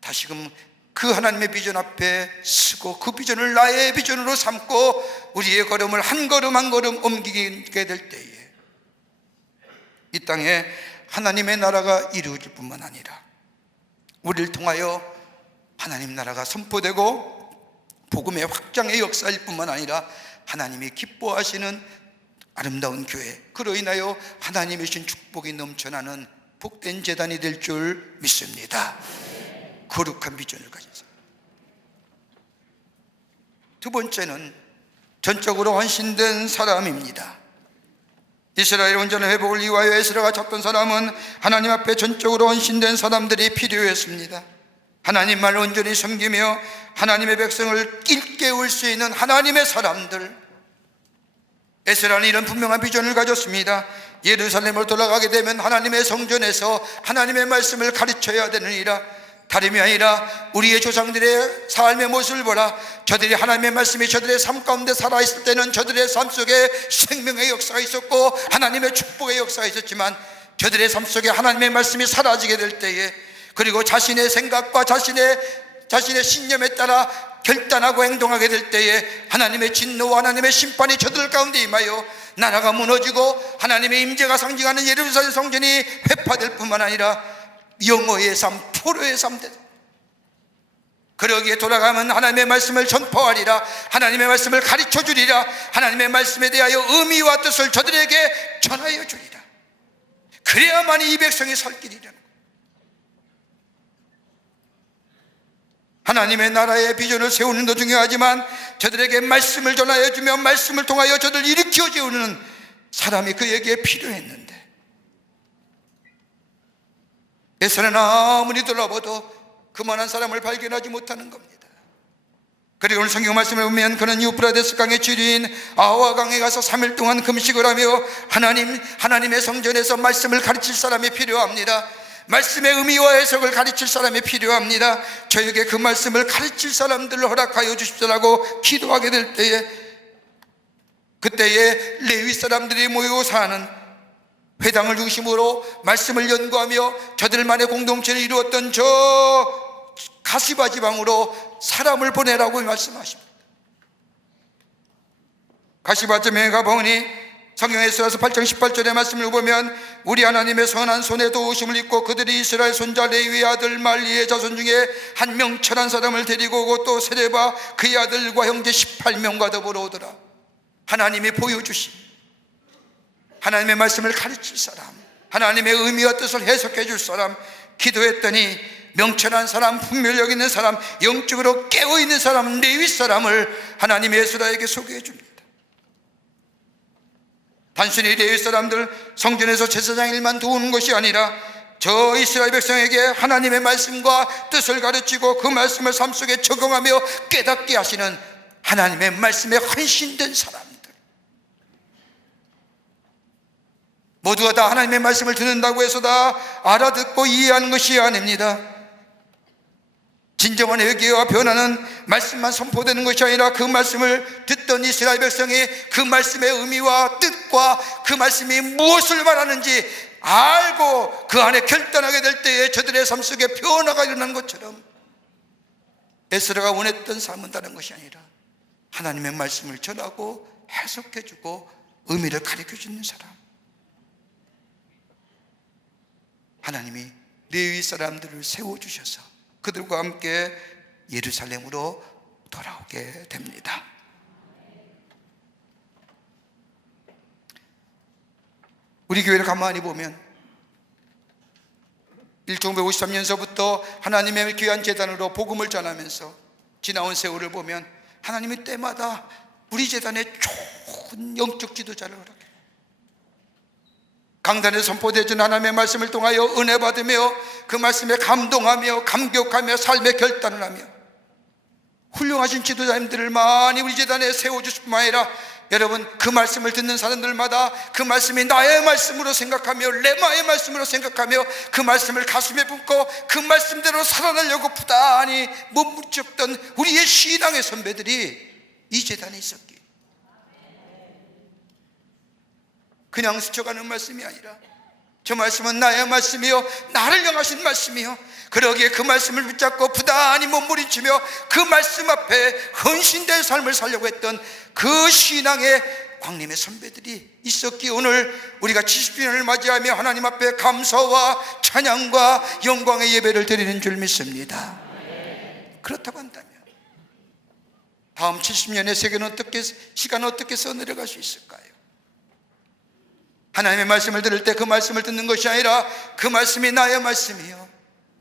다시금 그 하나님의 비전 앞에 서고 그 비전을 나의 비전으로 삼고 우리의 걸음을 한 걸음 한 걸음 옮기게 될 때에 이 땅에 하나님의 나라가 이루어질 뿐만 아니라 우리를 통하여 하나님 나라가 선포되고 복음의 확장의 역사일 뿐만 아니라 하나님이 기뻐하시는 아름다운 교회, 그로 인하여 하나님의 주신 축복이 넘쳐나는 복된 재단이 될 줄 믿습니다. 거룩한 비전을 가져서. 두 번째는 전적으로 헌신된 사람입니다. 이스라엘 온전한 회복을 위하여 에스라가 찾던 사람은 하나님 앞에 전적으로 헌신된 사람들이 필요했습니다. 하나님 말 온전히 섬기며 하나님의 백성을 일깨울 수 있는 하나님의 사람들. 에스라는 이런 분명한 비전을 가졌습니다. 예루살렘으로 돌아가게 되면 하나님의 성전에서 하나님의 말씀을 가르쳐야 되느니라. 다름이 아니라 우리의 조상들의 삶의 모습을 보라. 저들이 하나님의 말씀이 저들의 삶 가운데 살아있을 때는 저들의 삶 속에 생명의 역사가 있었고 하나님의 축복의 역사가 있었지만, 저들의 삶 속에 하나님의 말씀이 사라지게 될 때에, 그리고 자신의 생각과 자신의 신념에 따라 결단하고 행동하게 될 때에 하나님의 진노와 하나님의 심판이 저들 가운데 임하여 나라가 무너지고 하나님의 임재가 상징하는 예루살렘 성전이 회파될 뿐만 아니라 영어의 삶, 포로의 삶, 그러기에 돌아가면 하나님의 말씀을 전파하리라, 하나님의 말씀을 가르쳐 주리라, 하나님의 말씀에 대하여 의미와 뜻을 저들에게 전하여 주리라. 그래야만이 이 백성이 살 길이라는 거예요. 하나님의 나라의 비전을 세우는 도 중요하지만 저들에게 말씀을 전하여 주며 말씀을 통하여 저들을 일으켜 세우는 사람이 그에게 필요했는데, 에스라는 아무리 돌아봐도 그만한 사람을 발견하지 못하는 겁니다. 그리고 오늘 성경 말씀을 보면 그는 유프라데스 강의 지류인 아와 강에 가서 3일 동안 금식을 하며 하나님의 성전에서 말씀을 가르칠 사람이 필요합니다. 말씀의 의미와 해석을 가르칠 사람이 필요합니다. 저에게 그 말씀을 가르칠 사람들을 허락하여 주십시오라고 기도하게 될 때에, 그때에 레위 사람들이 모여 사는 회당을 중심으로 말씀을 연구하며 저들만의 공동체를 이루었던 저 가시바 지방으로 사람을 보내라고 말씀하십니다. 가시바 지방에 가보니 성경에서 8장 18절의 말씀을 보면 우리 하나님의 선한 손에 도우심을 입고 그들이 이스라엘 손자 레위의 아들 말리의 자손 중에 한 명철한 사람을 데리고 오고 또 세레바 그의 아들과 형제 18명과 더불어 오더라. 하나님이 보여주신 하나님의 말씀을 가르칠 사람, 하나님의 의미와 뜻을 해석해 줄 사람, 기도했더니 명철한 사람, 분별력 있는 사람, 영적으로 깨어있는 사람, 레위 사람을 하나님이 에스라에게 소개해 줍니다. 단순히 레위 사람들 성전에서 제사장 일만 도우는 것이 아니라 저 이스라엘 백성에게 하나님의 말씀과 뜻을 가르치고 그 말씀을 삶 속에 적용하며 깨닫게 하시는 하나님의 말씀에 헌신된 사람들, 모두가 다 하나님의 말씀을 듣는다고 해서 다 알아듣고 이해하는 것이 아닙니다. 진정한 회개와 변화는 말씀만 선포되는 것이 아니라 그 말씀을 듣던 이스라엘 백성이 그 말씀의 의미와 뜻과 그 말씀이 무엇을 말하는지 알고 그 안에 결단하게 될 때에 저들의 삶 속에 변화가 일어나는 것처럼, 에스라가 원했던 삶은 다른 것이 아니라 하나님의 말씀을 전하고 해석해주고 의미를 가르쳐주는 사람. 하나님이 레위 사람들을 세워주셔서 그들과 함께 예루살렘으로 돌아오게 됩니다. 우리 교회를 가만히 보면 1953년서부터 하나님의 귀한 제단으로 복음을 전하면서 지나온 세월을 보면 하나님이 때마다 우리 제단에 좋은 영적 지도자를 허락해요. 강단에 선포되어진 하나님의 말씀을 통하여 은혜 받으며 그 말씀에 감동하며 감격하며 삶의 결단을 하며 훌륭하신 지도자님들을 많이 우리 제단에 세워주실 뿐만 아니라 여러분, 그 말씀을 듣는 사람들마다 그 말씀이 나의 말씀으로 생각하며 레마의 말씀으로 생각하며 그 말씀을 가슴에 품고 그 말씀대로 살아나려고 부단히 몸부림쳤던 우리의 신앙의 선배들이 이 제단에 있었기에 그냥 스쳐가는 말씀이 아니라 저 말씀은 나의 말씀이요 나를 향하신 말씀이요, 그러기에 그 말씀을 붙잡고 부단히 몸부림치며 그 말씀 앞에 헌신된 삶을 살려고 했던 그 신앙의 광림의 선배들이 있었기에 오늘 우리가 70주년을 맞이하며 하나님 앞에 감사와 찬양과 영광의 예배를 드리는 줄 믿습니다. 그렇다고 한다면 다음 70년의 세계는 시간은 어떻게 써내려갈 수 있을까요? 하나님의 말씀을 들을 때 그 말씀을 듣는 것이 아니라 그 말씀이 나의 말씀이요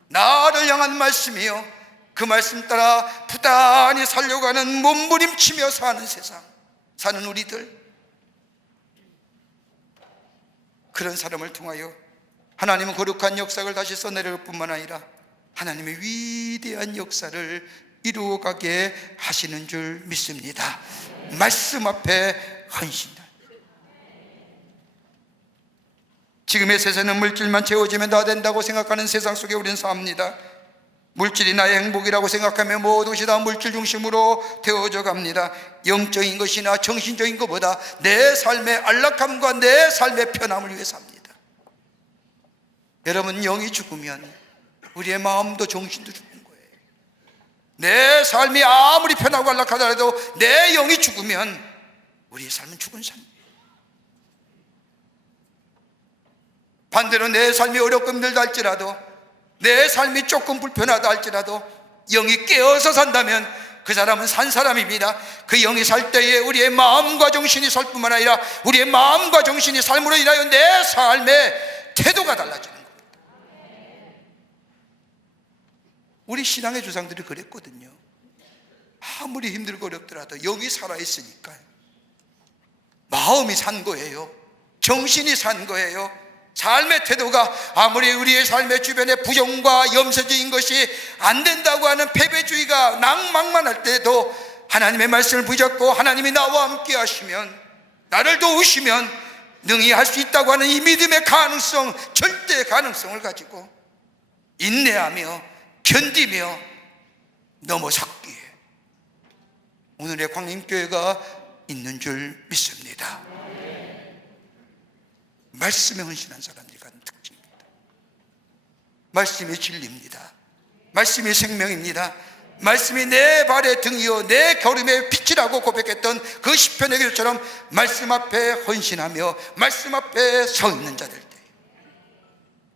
나를 향한 말씀이요 그 말씀 따라 부단히 살려가는 몸부림치며 사는 세상, 사는 우리들, 그런 사람을 통하여 하나님은 거룩한 역사를 다시 써내릴 뿐만 아니라 하나님의 위대한 역사를 이루어가게 하시는 줄 믿습니다. 말씀 앞에 헌신다. 지금의 세상은 물질만 채워지면 다 된다고 생각하는 세상 속에 우리는 삽니다. 물질이 나의 행복이라고 생각하며 모든 것이 다 물질 중심으로 되어져 갑니다. 영적인 것이나 정신적인 것보다 내 삶의 안락함과 내 삶의 편함을 위해 삽니다. 여러분, 영이 죽으면 우리의 마음도 정신도 죽는 거예요. 내 삶이 아무리 편하고 안락하더라도 내 영이 죽으면 우리의 삶은 죽은 삶이에요. 반대로 내 삶이 어렵고 힘들다 할지라도, 내 삶이 조금 불편하다 할지라도 영이 깨어서 산다면 그 사람은 산 사람입니다. 그 영이 살 때에 우리의 마음과 정신이 살 뿐만 아니라 우리의 마음과 정신이 삶으로 인하여 내 삶의 태도가 달라지는 겁니다. 우리 신앙의 조상들이 그랬거든요. 아무리 힘들고 어렵더라도 영이 살아있으니까 마음이 산 거예요. 정신이 산 거예요. 삶의 태도가 아무리 우리의 삶의 주변에 부정과 염세적인 것이 안 된다고 하는 패배주의가 낭망만할 때도 하나님의 말씀을 붙잡고 하나님이 나와 함께 하시면, 나를 도우시면 능히 할 수 있다고 하는 이 믿음의 가능성, 절대 가능성을 가지고 인내하며 견디며 넘어섰기에 오늘의 광림교회가 있는 줄 믿습니다. 말씀에 헌신한 사람들이 갖는 특징입니다. 말씀이 진리입니다. 말씀이 생명입니다. 말씀이 내 발의 등이요 내 걸음의 빛이라고 고백했던 그 시편의 기도처럼 말씀 앞에 헌신하며 말씀 앞에 서 있는 자들 때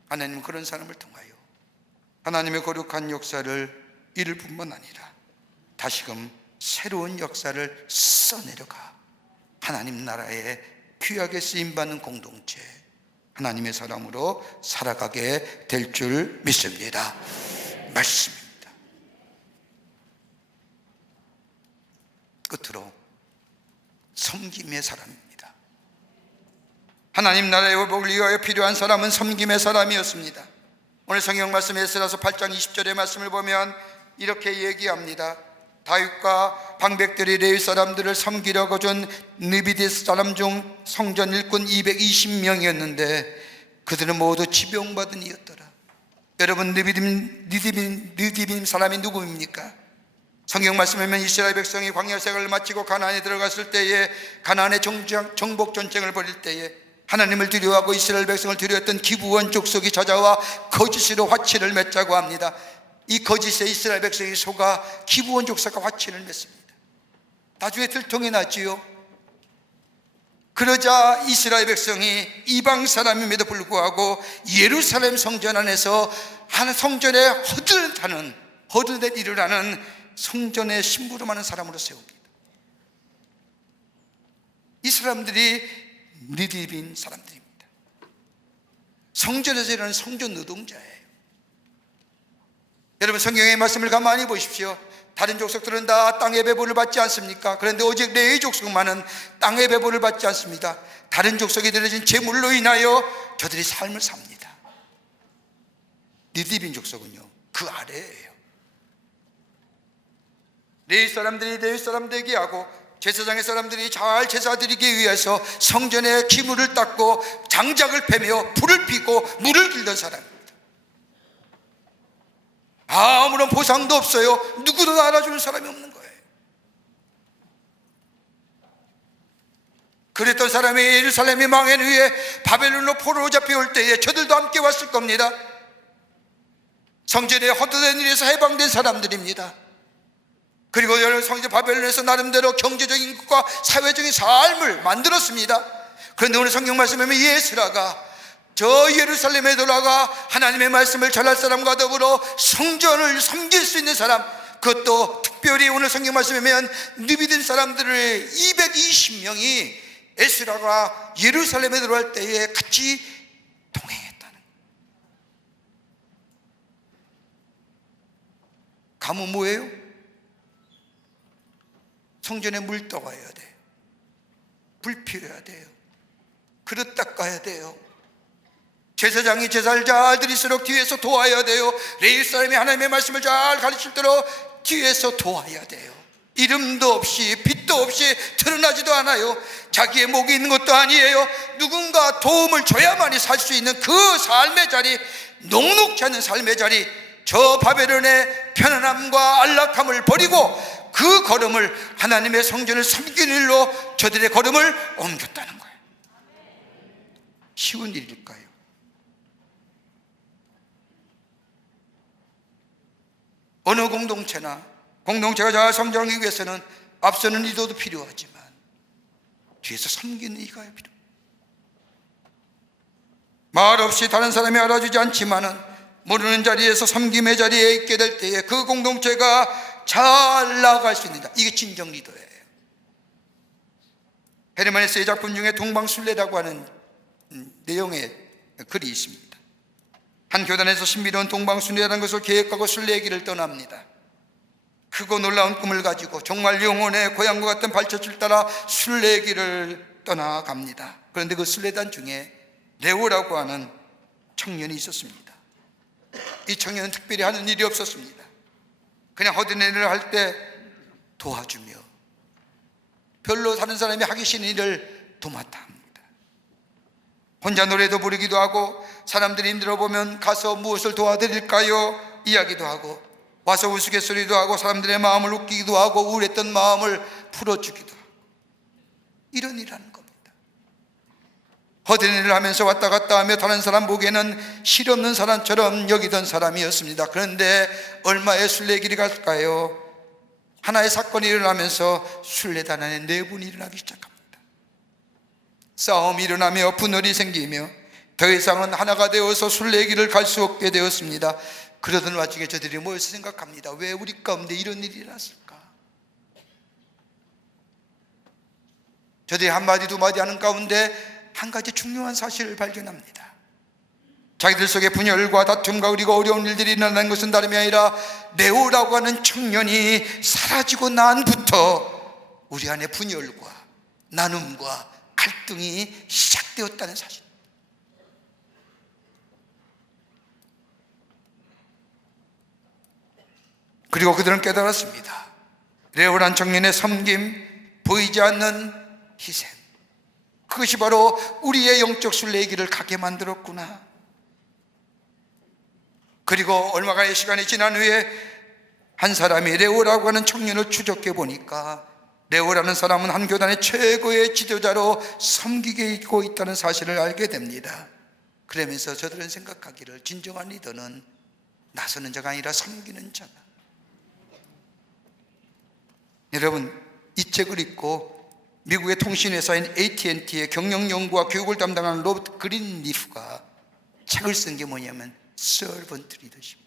하나님은 그런 사람을 통하여 하나님의 거룩한 역사를 이룰 뿐만 아니라 다시금 새로운 역사를 써내려가 하나님 나라에 귀하게 쓰임받는 공동체, 하나님의 사람으로 살아가게 될 줄 믿습니다. 말씀입니다. 끝으로 섬김의 사람입니다. 하나님 나라의 회복을 위하여 필요한 사람은 섬김의 사람이었습니다. 오늘 성경 말씀 에스라서 8장 20절의 말씀을 보면 이렇게 얘기합니다. 다윗과 방백들이 레위 사람들을 섬기려고 준 느비디스 사람 중 성전 일꾼 220명이었는데 그들은 모두 지병받은 이였더라. 여러분, 느디빔 사람이 누구입니까? 성경 말씀에 보면 이스라엘 백성이 광야 생활을 마치고 가나안에 들어갔을 때에, 가나안의 정복 전쟁을 벌일 때에 하나님을 두려워하고 이스라엘 백성을 두려워했던 기브온 족속이 찾아와 거짓으로 화친을 맺자고 합니다. 이 거짓에 이스라엘 백성이 속아 기브온 족속과 화친을 맺습니다. 나중에 들통이 났지요. 그러자 이스라엘 백성이 이방 사람임에도 불구하고 예루살렘 성전 안에서 한 성전에 허드렛 일을 하는 성전에 심부름하는 사람으로 세웁니다. 이 사람들이 느디빔 사람들입니다. 성전에서 일하는 성전 노동자예요. 여러분, 성경의 말씀을 가만히 보십시오. 다른 족속들은 다 땅의 배분을 받지 않습니까? 그런데 오직 레위 족속만은 땅의 배분을 받지 않습니다. 다른 족속에 들여진 재물로 인하여 저들이 삶을 삽니다. 느디빔 족속은요, 그 아래예요. 레위 사람들이 레위 사람되게 하고 제사장의 사람들이 잘 제사 드리기 위해서 성전에 기물을 닦고 장작을 패며 불을 피고 물을 길던 사람입니다. 아무런 보상도 없어요. 누구도 알아주는 사람이 없는 거예요. 그랬던 사람이 예루살렘이 망한 후에 바벨론으로 포로로 잡혀올 때에 저들도 함께 왔을 겁니다. 성전에 헛되는 일에서 해방된 사람들입니다. 그리고 성전 바벨론에서 나름대로 경제적인 것과 사회적인 삶을 만들었습니다. 그런데 오늘 성경 말씀에 보면 예스라가 저 예루살렘에 돌아가 하나님의 말씀을 전할 사람과 더불어 성전을 섬길 수 있는 사람, 그것도 특별히 오늘 성경 말씀에 보면 느비딘 사람들을 220명이 에스라가 예루살렘에 들어갈 때에 같이 동행했다는. 가면 뭐예요? 성전에 물 떠가야 돼요. 불 피워야 돼요. 그릇 닦아야 돼요. 제사장이 제사를 잘 드릴수록 뒤에서 도와야 돼요. 레위 사람이 하나님의 말씀을 잘 가르칠도록 뒤에서 도와야 돼요. 이름도 없이 빛도 없이 드러나지도 않아요. 자기의 목이 있는 것도 아니에요. 누군가 도움을 줘야만이 살 수 있는 그 삶의 자리, 녹록지 않은 삶의 자리, 저 바벨론의 편안함과 안락함을 버리고 그 걸음을 하나님의 성전을 섬기는 일로 저들의 걸음을 옮겼다는 거예요. 쉬운 일일까요? 어느 공동체가 잘 성장하기 위해서는 앞서는 리더도 필요하지만 뒤에서 섬기는 이가 필요합니다. 말 없이 다른 사람이 알아주지 않지만은 모르는 자리에서 섬김의 자리에 있게 될 때에 그 공동체가 잘 나아갈 수 있는다. 이게 진정 리더예요. 헤르만 헤세의 작품 중에 동방순례라고 하는 내용의 글이 있습니다. 한 교단에서 신비로운 동방순례라는 것을 계획하고 순례의 길을 떠납니다. 크고 놀라운 꿈을 가지고 정말 영혼의 고향과 같은 발자취를 따라 순례의 길을 떠나갑니다. 그런데 그 순례단 중에 레오라고 하는 청년이 있었습니다. 이 청년은 특별히 하는 일이 없었습니다. 그냥 허드렛을 할 때 도와주며 별로 다른 사람이 하기 싫은 일을 도맡아 합니다. 혼자 노래도 부르기도 하고 사람들이 힘들어 보면 가서 무엇을 도와드릴까요? 이야기도 하고 와서 우스갯소리도 하고 사람들의 마음을 웃기기도 하고 우울했던 마음을 풀어주기도 하고 이런 일을 하는 겁니다. 허드렛을 하면서 왔다 갔다 하며 다른 사람 보기에는 실없는 사람처럼 여기던 사람이었습니다. 그런데 얼마의 순례길이 갈까요? 하나의 사건이 일어나면서 순례단 안에 내분이 일어나기 시작합니다. 싸움이 일어나며 분열이 생기며 더 이상은 하나가 되어서 순례길을 갈 수 없게 되었습니다. 그러던 와중에 저들이 모여서 생각합니다. 왜 우리 가운데 이런 일이 일어났을까? 저들이 한마디 두마디 하는 가운데 한 가지 중요한 사실을 발견합니다. 자기들 속에 분열과 다툼과 그리고 어려운 일들이 일어나는 것은 다름이 아니라 레오라고 하는 청년이 사라지고 난부터 우리 안에 분열과 나눔과 갈등이 시작되었다는 사실. 그리고 그들은 깨달았습니다. 레오란 청년의 섬김, 보이지 않는 희생, 그것이 바로 우리의 영적 순례의 길을 가게 만들었구나. 그리고 얼마간의 시간이 지난 후에 한 사람이 레오라고 하는 청년을 추적해 보니까 레오라는 사람은 한 교단의 최고의 지도자로 섬기게 있고 있다는 사실을 알게 됩니다. 그러면서 저들은 생각하기를 진정한 리더는 나서는 자가 아니라 섬기는 자다. 여러분, 이 책을 읽고 미국의 통신회사인 AT&T의 경영연구와 교육을 담당하는 로버트 그린리프가 책을 쓴 게 뭐냐면 Servant Leadership.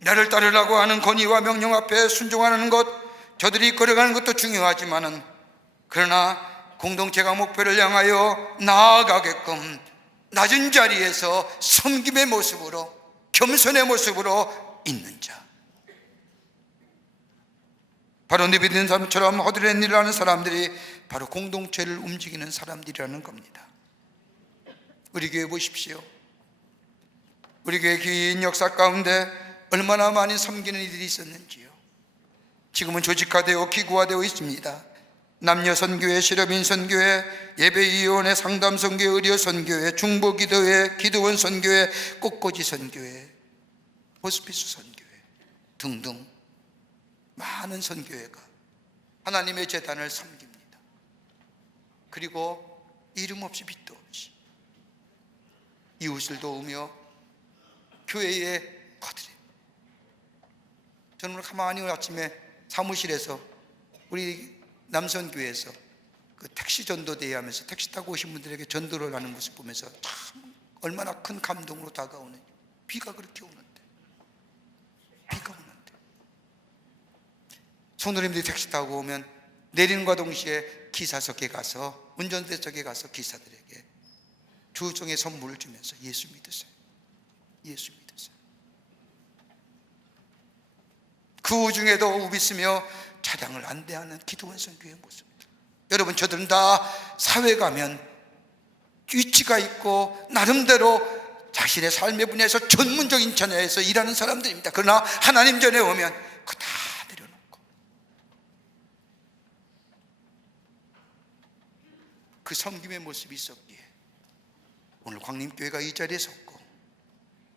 나를 따르라고 하는 건의와 명령 앞에 순종하는 것, 저들이 걸어가는 것도 중요하지만은, 그러나 공동체가 목표를 향하여 나아가게끔 낮은 자리에서 섬김의 모습으로, 겸손의 모습으로 있는 자, 바로 느비든 사람처럼 허드렛 일을 하는 사람들이 바로 공동체를 움직이는 사람들이라는 겁니다. 우리 교회 보십시오. 우리 교회 긴 역사 가운데 얼마나 많이 섬기는 이들이 있었는지요. 지금은 조직화되어 기구화되어 있습니다. 남녀 선교회, 실업인 선교회, 예배위원회, 상담 선교회, 의료 선교회, 중보 기도회, 기도원 선교회, 꽃꽂이 선교회, 호스피스 선교회 등등 많은 선교회가 하나님의 제단을 섬깁니다. 그리고 이름 없이 빛도 없이 이웃을 도우며 교회에 거드려. 저는 오늘 가만히 오늘 아침에 사무실에서 우리 남선교회에서 그 택시 전도대회 하면서 택시 타고 오신 분들에게 전도를 하는 모습 보면서 참 얼마나 큰 감동으로 다가오는. 비가 그렇게 오는데, 비가 오는데 성도님들이 택시 타고 오면 내리는과 동시에 기사석에 가서, 운전대석에 가서 기사들에게 주정의 선물을 주면서 예수 믿으세요, 예수 믿으세요. 그 중에도 우비스며 차량을 안대하는 기도원 선교의 모습입니다. 여러분, 저들은 다 사회 가면 위치가 있고 나름대로 자신의 삶의 분야에서 전문적인 분야에서 일하는 사람들입니다. 그러나 하나님 전에 오면 그거 다 내려놓고 그 섬김의 모습이 있었기에 오늘 광림교회가 이 자리에 섰고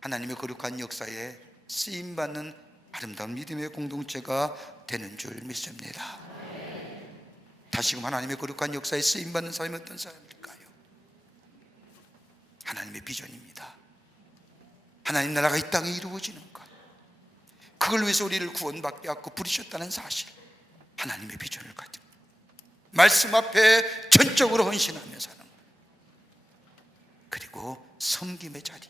하나님의 거룩한 역사에 쓰임받는 아름다운 믿음의 공동체가 되는 줄 믿습니다. 다시금 하나님의 거룩한 역사에 쓰임받는 사람이 어떤 사람일까요? 하나님의 비전입니다. 하나님 나라가 이 땅에 이루어지는 것, 그걸 위해서 우리를 구원받게 하고 부르셨다는 사실, 하나님의 비전을 가지고 말씀 앞에 전적으로 헌신하며 사는 것, 그리고 섬김의 자리,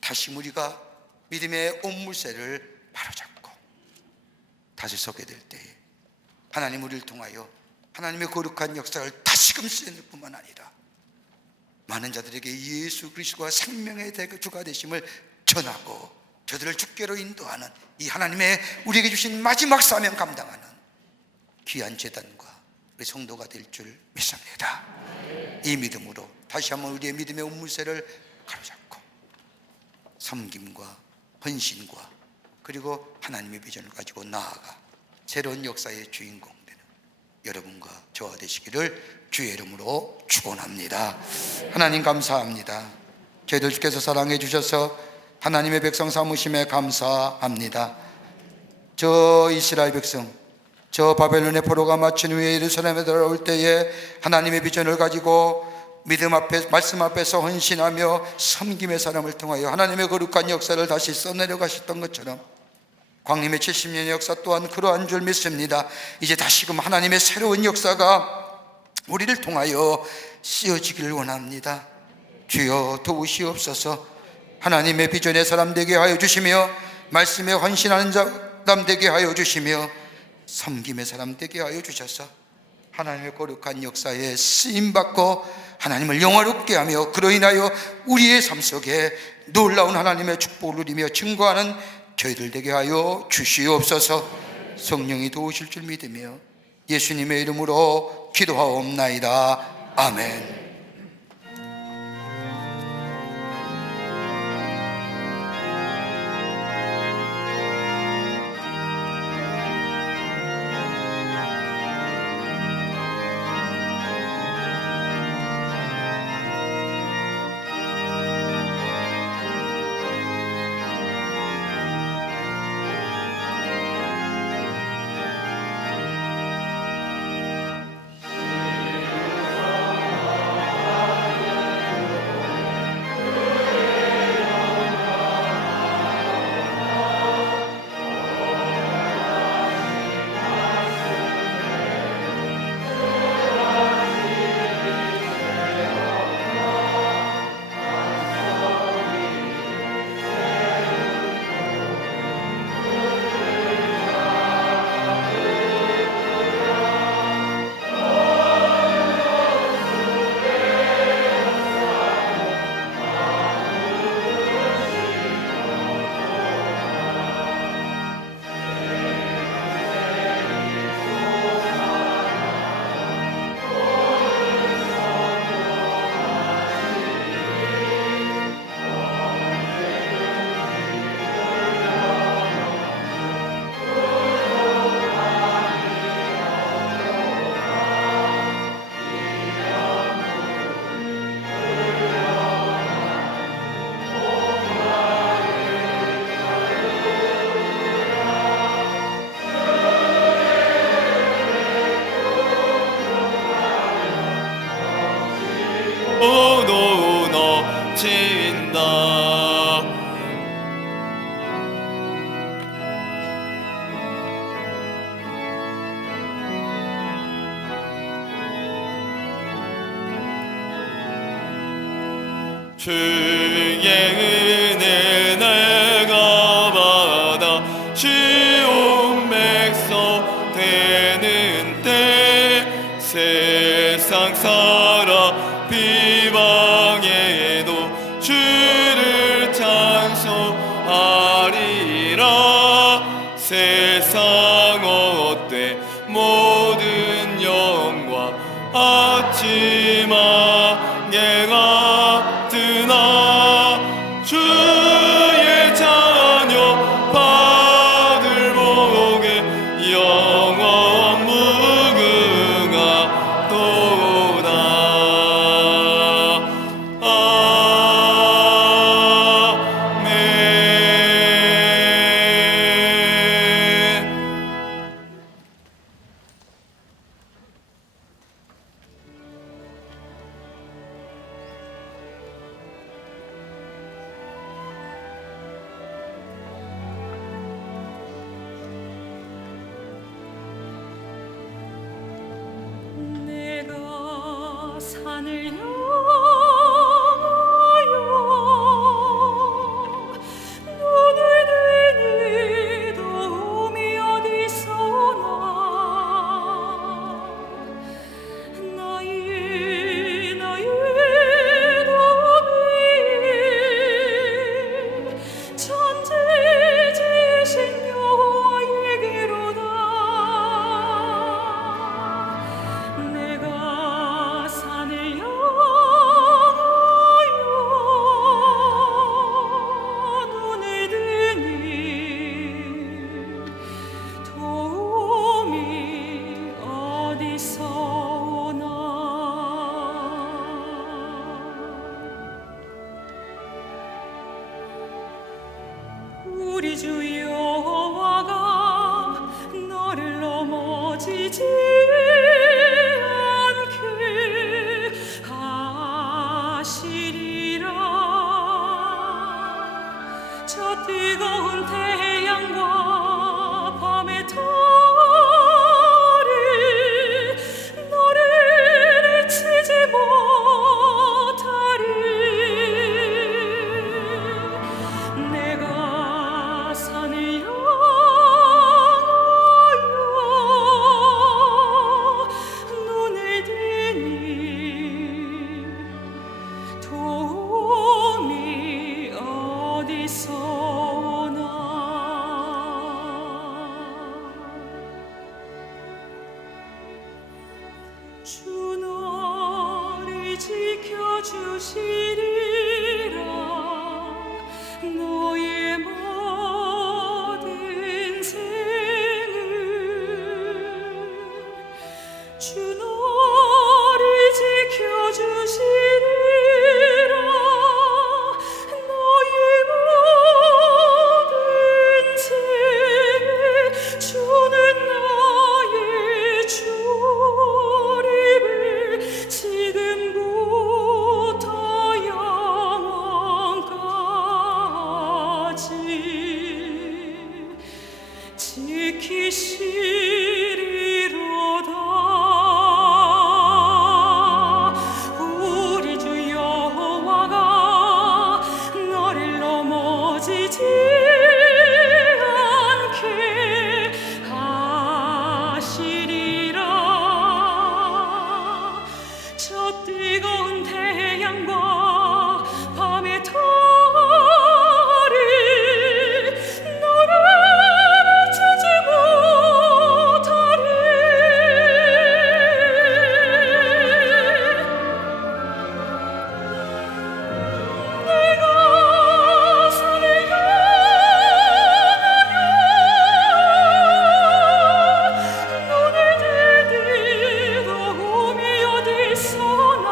다시 우리가 믿음의 옴물새를 바로잡고 다시 서게 될 때에 하나님 우리를 통하여 하나님의 거룩한 역사를 다시금 쓰는 뿐만 아니라 많은 자들에게 예수 그리스도가 생명의 주가 되심을 전하고 저들을 주께로 인도하는 이 하나님의 우리에게 주신 마지막 사명 감당하는 귀한 제단과 우리 성도가 될 줄 믿습니다. 이 믿음으로 다시 한번 우리의 믿음의 옴물새를 가로잡고 섬김과 헌신과 그리고 하나님의 비전을 가지고 나아가 새로운 역사의 주인공 되는 여러분과 저와 되시기를 주의 이름으로 축원합니다. 하나님 감사합니다. 저희들 주께서 사랑해 주셔서 하나님의 백성 삼으심에 감사합니다. 저 이스라엘 백성, 저 바벨론의 포로가 마친 후에 예루살렘에 들어올 때에 하나님의 비전을 가지고 믿음 앞에, 말씀 앞에서 헌신하며 섬김의 사람을 통하여 하나님의 거룩한 역사를 다시 써내려 가셨던 것처럼 광림의 70년의 역사 또한 그러한 줄 믿습니다. 이제 다시금 하나님의 새로운 역사가 우리를 통하여 쓰여지기를 원합니다. 주여 도우시옵소서. 하나님의 비전의 사람 되게 하여 주시며 말씀에 헌신하는 사람 되게 하여 주시며 섬김의 사람 되게 하여 주셔서 하나님의 거룩한 역사에 쓰임받고 하나님을 영화롭게 하며 그로 인하여 우리의 삶 속에 놀라운 하나님의 축복을 누리며 증거하는 저희들 되게 하여 주시옵소서. 성령이 도우실 줄 믿으며 예수님의 이름으로 기도하옵나이다. 아멘. 넘친다. 주의 은혜 내가 받아 쉬운 백성 되는 때 세상 살아 비방에도 주를 찬송하리라. 세상 어때 모든 영광 아침 안개 같으나 주의 자녀 받을 복에 영원 무궁하도다. 아멘. 내가 산을 향하여 눈을 드니 도움이 어디서나. 나의 도움이 천지지신 여호와에게로다. 내가 산을 향하여 눈을 드니 도움이 어디서 오나. 우리 주 여호와가 너를 넘어지지 않게 하시리라. 저 뜨거운 태양과 밤의 달이 너를 해치지 못하리. 내가 산을 향하여 눈을 드니 도움이 어디서 오나. 주 너를 지켜주시리라. 너의 모든 생을 주 너를 지켜주시리라. 너의 모든 생을 주는 나의 주림을 지금부터 영원까지 지키시리로다. 우리 주 여호와가 너를 넘어지지 않게 하시리라. 저 뜨거운 태양과 밤의 달이 너를 해치지 못하리. 내가 산을 향하여 눈을 들니 도움이 어디서나.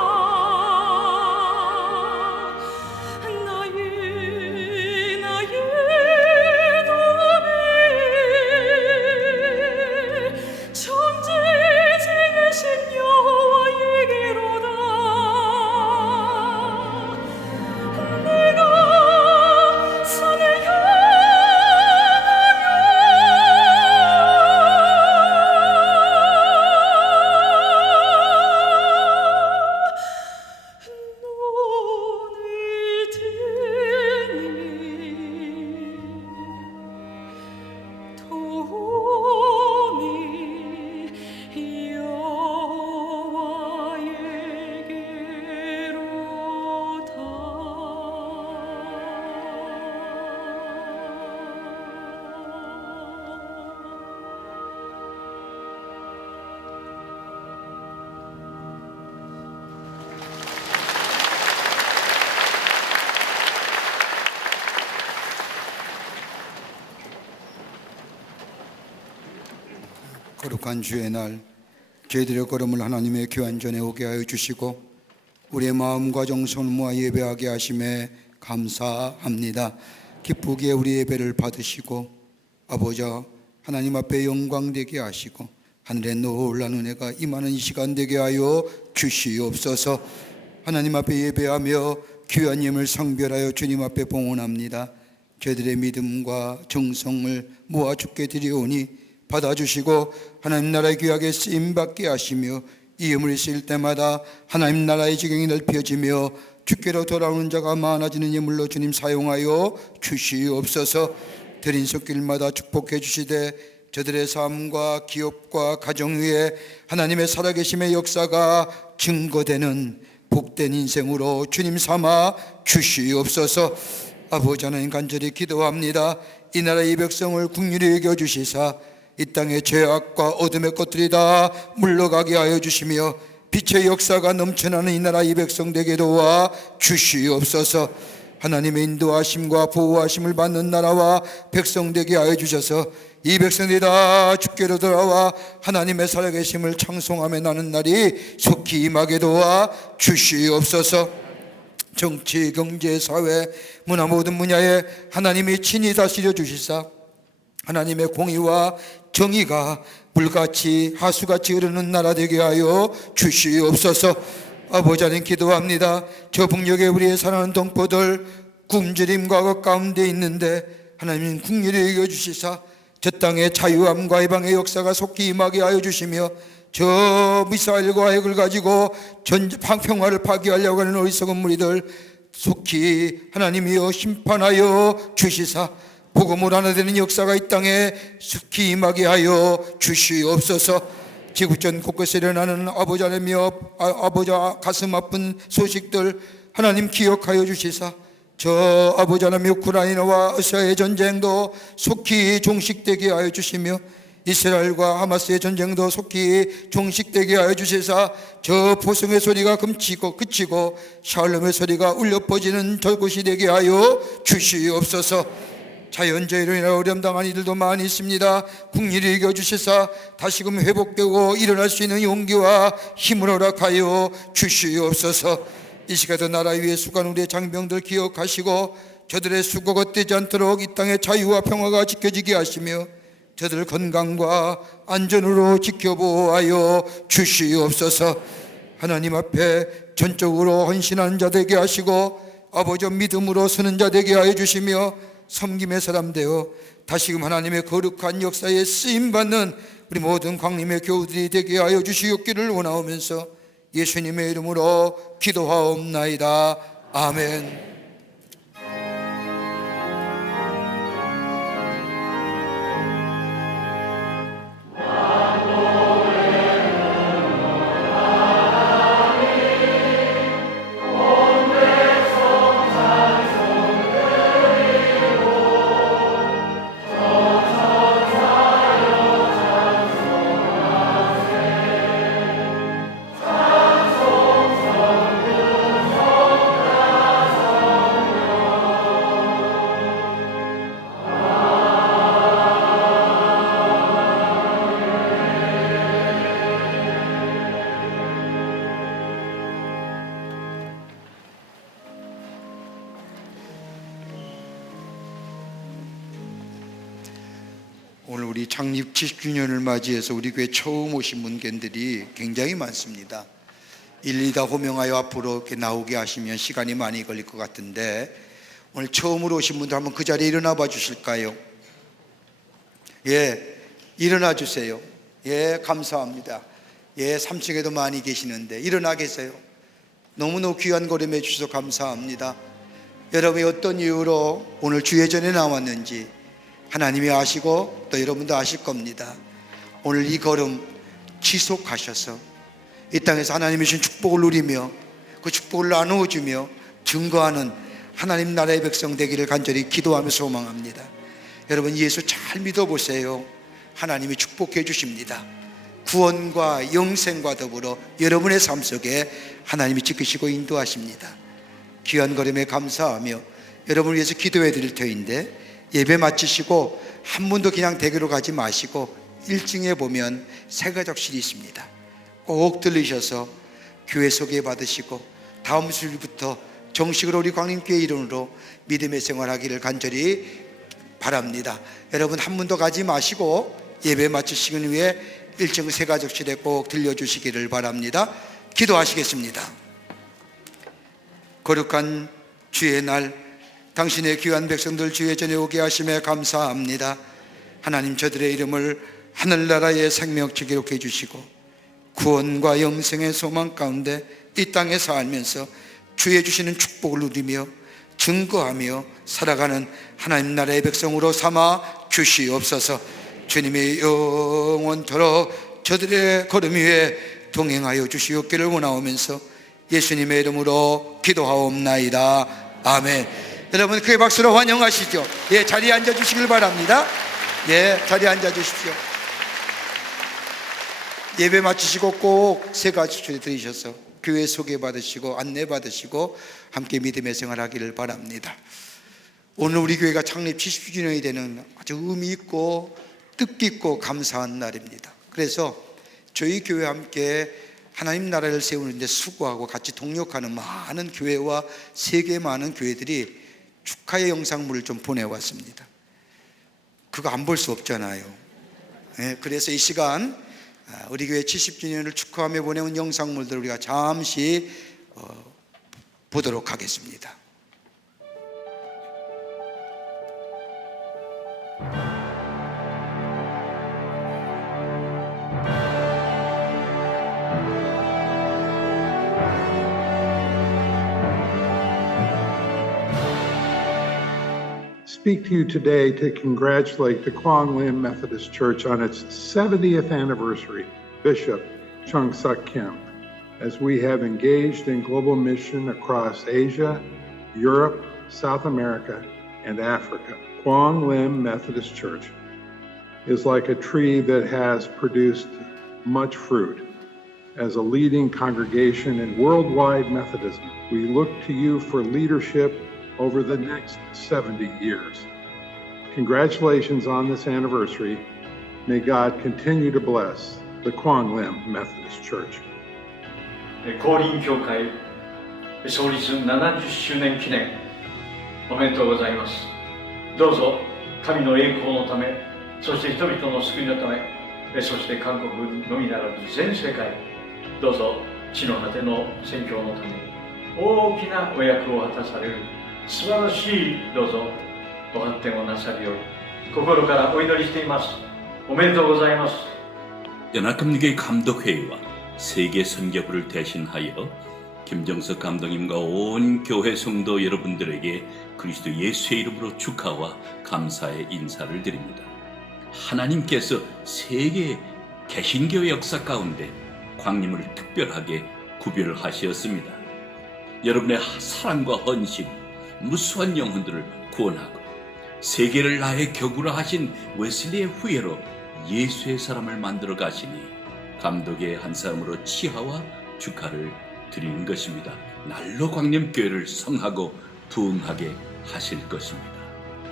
거룩한 주의 날 저희들의 걸음을 하나님의 귀한 전에 오게 하여 주시고 우리의 마음과 정성을 모아 예배하게 하심에 감사합니다. 기쁘게 우리 예배를 받으시고 아버지 하나님 앞에 영광되게 하시고 하늘의 놀라운 은혜가 임하는 이 시간 되게 하여 주시옵소서. 하나님 앞에 예배하며 귀한 예물 상별하여 주님 앞에 봉헌합니다. 저희들의 믿음과 정성을 모아 주께 드리오니 받아주시고 하나님 나라의 귀하게 쓰임받게 하시며 이 예물이 쓰일 때마다 하나님 나라의 지경이 넓혀지며 주께로 돌아오는 자가 많아지는 예물로 주님 사용하여 주시옵소서. 드린 손길마다 축복해 주시되 저들의 삶과 기업과 가정 위에 하나님의 살아계심의 역사가 증거되는 복된 인생으로 주님 삼아 주시옵소서. 아버지 하나님 간절히 기도합니다. 이 나라의 백성을 긍휼히 여겨주시사 이 땅의 죄악과 어둠의 것들이 다 물러가게 하여 주시며 빛의 역사가 넘쳐나는 이 나라 이 백성 되게 도와 주시옵소서. 하나님의 인도하심과 보호하심을 받는 나라와 백성 되게 하여 주셔서 이 백성들이 다 주께로 돌아와 하나님의 살아계심을 창송하며 나는 날이 속히 임하게 도와 주시옵소서. 정치, 경제, 사회, 문화 모든 분야에 하나님이 친히 다스려 주시사 하나님의 공의와 정의가 물같이 하수같이 흐르는 나라 되게 하여 주시옵소서. 아버지 하나님 기도합니다. 저 북녘에 우리의 사랑하는 동포들 굶주림과 그 가운데 있는데 하나님 긍휼히 여겨주시사 저 땅의 자유함과 해방의 역사가 속히 임하게 하여 주시며 저 미사일과 핵을 가지고 평화를 파괴하려고 하는 어리석은 무리들 속히 하나님이여 심판하여 주시사 복음으로 하나 되는 역사가 이 땅에 속히 임하게 하여 주시옵소서. 지구촌 곳곳에 일어나는 아버지 하나님이여 아버지 가슴 아픈 소식들 하나님 기억하여 주시사 저 아버지 하나님 우크라이나와 러시아의 전쟁도 속히 종식되게 하여 주시며 이스라엘과 하마스의 전쟁도 속히 종식되게 하여 주시사 저 포성의 소리가 그치고 샬롬의 소리가 울려 퍼지는 저곳이 되게 하여 주시옵소서. 자연재해로 인하여 어려움 당한 이들도 많이 있습니다. 긍휼히 여겨주시사 다시금 회복되고 일어날 수 있는 용기와 힘을 허락하여 주시옵소서. 이 시간도 나라 위에 수고한 우리의 장병들 기억하시고 저들의 수고가 헛되지 않도록 이 땅의 자유와 평화가 지켜지게 하시며 저들 건강과 안전으로 지켜보아여 주시옵소서. 하나님 앞에 전적으로 헌신하는 자 되게 하시고 아버지 믿음으로 서는 자 되게 하여 주시며 섬김의 사람 되어 다시금 하나님의 거룩한 역사에 쓰임받는 우리 모든 광림의 교우들이 되게 하여 주시옵기를 원하오면서 예수님의 이름으로 기도하옵나이다. 아멘. 오늘 우리 창립 70주년을 맞이해서 우리 교회 처음 오신 분들이 굉장히 많습니다. 일일이 다 호명하여 앞으로 이렇게 나오게 하시면 시간이 많이 걸릴 것 같은데 오늘 처음으로 오신 분들 한번 그 자리에 일어나 봐 주실까요? 예, 일어나 주세요. 예, 감사합니다. 예, 3층에도 많이 계시는데 일어나 계세요. 너무너무 귀한 걸음해 주셔서 감사합니다. 여러분이 어떤 이유로 오늘 주예전에 나왔는지 하나님이 아시고 또 여러분도 아실 겁니다. 오늘 이 걸음 지속하셔서 이 땅에서 하나님이 주신 축복을 누리며 그 축복을 나누어주며 증거하는 하나님 나라의 백성 되기를 간절히 기도하며 소망합니다. 여러분 예수 잘 믿어보세요. 하나님이 축복해 주십니다. 구원과 영생과 더불어 여러분의 삶 속에 하나님이 지키시고 인도하십니다. 귀한 걸음에 감사하며 여러분을 위해서 기도해 드릴 터인데 예배 마치시고 한 분도 그냥 댁으로 가지 마시고 1층에 보면 새가족실이 있습니다. 꼭 들르셔서 교회 소개받으시고 다음 주일부터 정식으로 우리 광림교회 이름으로 믿음의 생활하기를 간절히 바랍니다. 여러분 한 번도 가지 마시고 예배 마치시기 위해 1층 새가족실에 꼭 들려주시기를 바랍니다. 기도하시겠습니다. 거룩한 주의 날, 당신의 귀한 백성들 주의 전에 오게 하심에 감사합니다. 하나님, 저들의 이름을 하늘나라의 생명책 기록해 주시고 구원과 영생의 소망 가운데 이 땅에 살면서 주의 주시는 축복을 누리며 증거하며 살아가는 하나님 나라의 백성으로 삼아 주시옵소서. 주님의 영원토록 저들의 걸음 위에 동행하여 주시옵기를 원하오면서 예수님의 이름으로 기도하옵나이다. 아멘. 여러분 크게 박수로 환영하시죠. 예, 자리에 앉아 주시길 바랍니다. 예, 자리에 앉아 주십시오. 예배 마치시고 꼭 새가족실에 들으셔서 교회 소개받으시고 안내받으시고 함께 믿음의 생활하기를 바랍니다. 오늘 우리 교회가 창립 70주년이 되는 아주 의미 있고 뜻깊고 감사한 날입니다. 그래서 저희 교회와 함께 하나님 나라를 세우는 데 수고하고 같이 동력하는 많은 교회와 세계 많은 교회들이 축하의 영상물을 좀 보내왔습니다. 그거 안 볼 수 없잖아요. 네, 그래서 이 시간 우리 교회 70주년을 축하하며 보내온 영상물들을 우리가 잠시 보도록 하겠습니다. Speak to you today to congratulate the Quang Lim Methodist Church on its 70th anniversary, Bishop Chung Suk Kim, as we have engaged in global mission across Asia, Europe, South America, and Africa. Quang Lim Methodist Church is like a tree that has produced much fruit. As a leading congregation in worldwide Methodism, we look to you for leadership over the next 70 years. Congratulations on this anniversary. May God continue to bless the Quang Lim Methodist Church. 降臨教会創立70周年記念おめでとうございます。どうぞ神の栄光のため、そして人々の救いのため、そして韓国のみならず全世界、どうぞ地の果ての宣教のために大きなお役を果たされる素晴らしいどうぞご発展をなさるように心からお祈りしています。おめでとうございます。 연합감리교회 감독회의와 세계 선교부를 대신하여 김정석 감독님과 온 교회 성도 여러분들에게 그리스도 예수의 이름으로 축하와 감사의 인사를 드립니다. 하나님께서 세계 개신교 역사 가운데 광림을 특별하게 구별하셨습니다. 여러분의 사랑과 헌신, 무수한 영혼들을 구원하고 세계를 나의 격으로 하신 웨슬리의 후예로 예수의 사람을 만들어 가시니 감독의 한 사람으로 치하와 축하를 드리는 것입니다. 날로 광림교회를 성하고 부흥하게 하실 것입니다.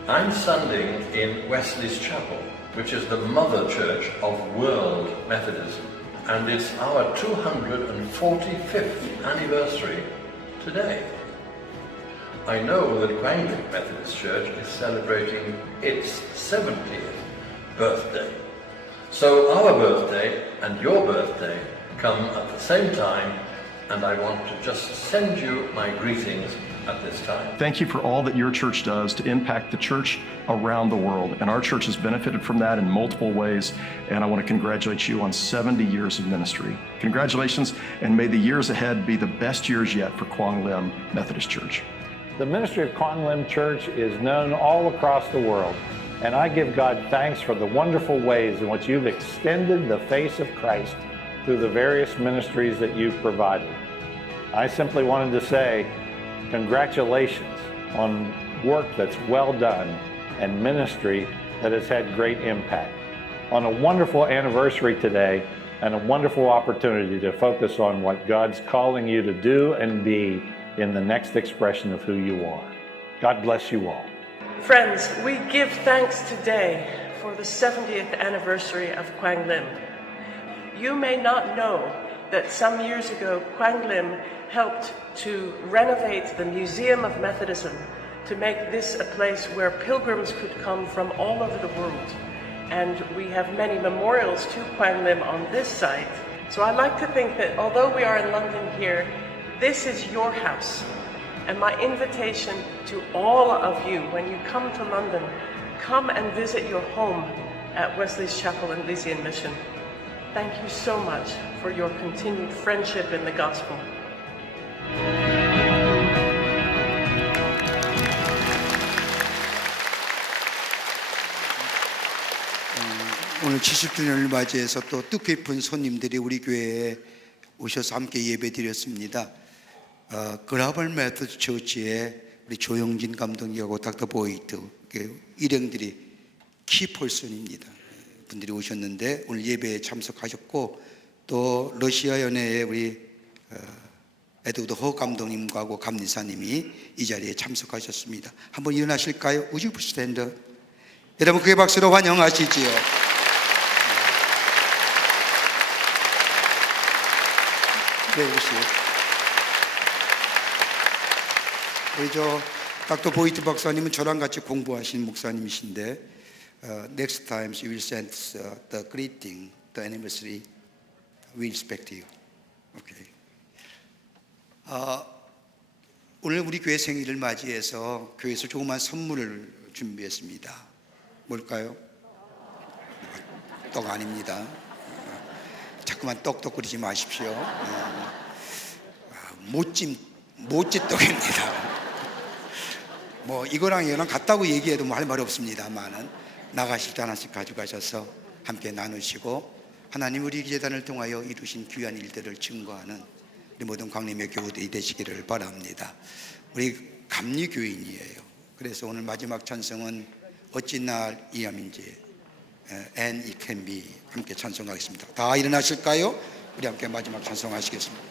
I'm standing in Wesley's Chapel, which is the mother church of world Methodism, and it's our 245th anniversary today. I know that Quang Lim Methodist Church is celebrating its 70th birthday. So our birthday and your birthday come at the same time, and I want to just send you my greetings at this time. Thank you for all that your church does to impact the church around the world. And our church has benefited from that in multiple ways. And I want to congratulate you on 70 years of ministry. Congratulations, and may the years ahead be the best years yet for Quang Lim Methodist Church. The ministry of Quang Lim Church is known all across the world. And I give God thanks for the wonderful ways in which you've extended the face of Christ through the various ministries that you've provided. I simply wanted to say, congratulations on work that's well done and ministry that has had great impact. On a wonderful anniversary today and a wonderful opportunity to focus on what God's calling you to do and be in the next expression of who you are. God bless you all. Friends, we give thanks today for the 70th anniversary of Quang Lim. You may not know that some years ago Quang Lim helped to renovate the Museum of Methodism to make this a place where pilgrims could come from all over the world. And we have many memorials to Quang Lim on this site. So I like to think that although we are in London here, this is your house. And my invitation to all of you, when you come to London, come and visit your home at Wesley's Chapel and Elysian Mission. Thank you so much for your continued friendship in the gospel. 오늘 70주년을 맞이해서 또 뜻깊은 손님들이 우리 교회에 오셔서 함께 예배드렸습니다. 글로벌 메서디스트 처치의 우리 조영진 감독님하고 닥터 보이트 일행들이 키펄슨입니다. 분들이 오셨는데 오늘 예배에 참석하셨고 또 러시아 연회의 우리 에드워드 허 감독님과 감리사님이 이 자리에 참석하셨습니다. 한번 일어나실까요? Would you stand up? 여러분 크게 박수로 환영하시지요. 네, 오시오. 우리 닥터 보이트 박사님은 저랑 같이 공부하신 목사님이신데 next time you will send the greeting, the anniversary. We respect you. Okay. 오늘 우리 교회 생일을 맞이해서 교회에서 조그만 선물을 준비했습니다. 뭘까요? 떡 아닙니다. 자꾸만 떡떡거리지 마십시오. 모찌떡입니다. 뭐 이거랑 같다고 얘기해도 뭐 할 말 없습니다만은 나가실 때 하나씩 가져가셔서 함께 나누시고 하나님 우리 재단을 통하여 이루신 귀한 일들을 증거하는 우리 모든 광림의 교우들이 되시기를 바랍니다. 우리 감리교인이에요. 그래서 오늘 마지막 찬송은 어찌 날 이함인지 And it can be 함께 찬송하겠습니다. 다 일어나실까요? 우리 함께 마지막 찬송하시겠습니다.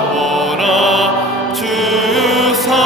놀라워라 주 사랑이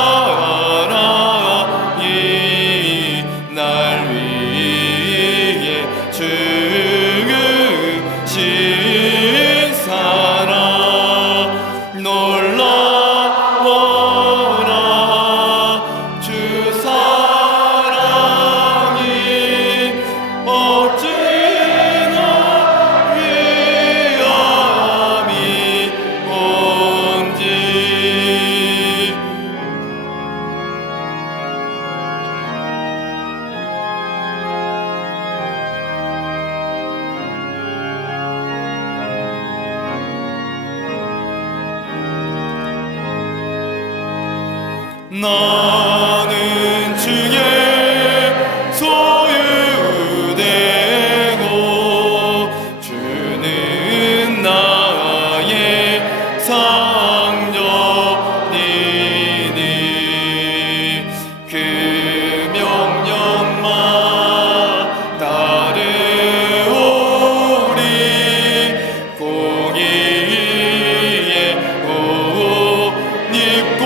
나는 주의 소유되고 주는 나의 상전이니 그 명령만 따르오리 공의의 옷 입고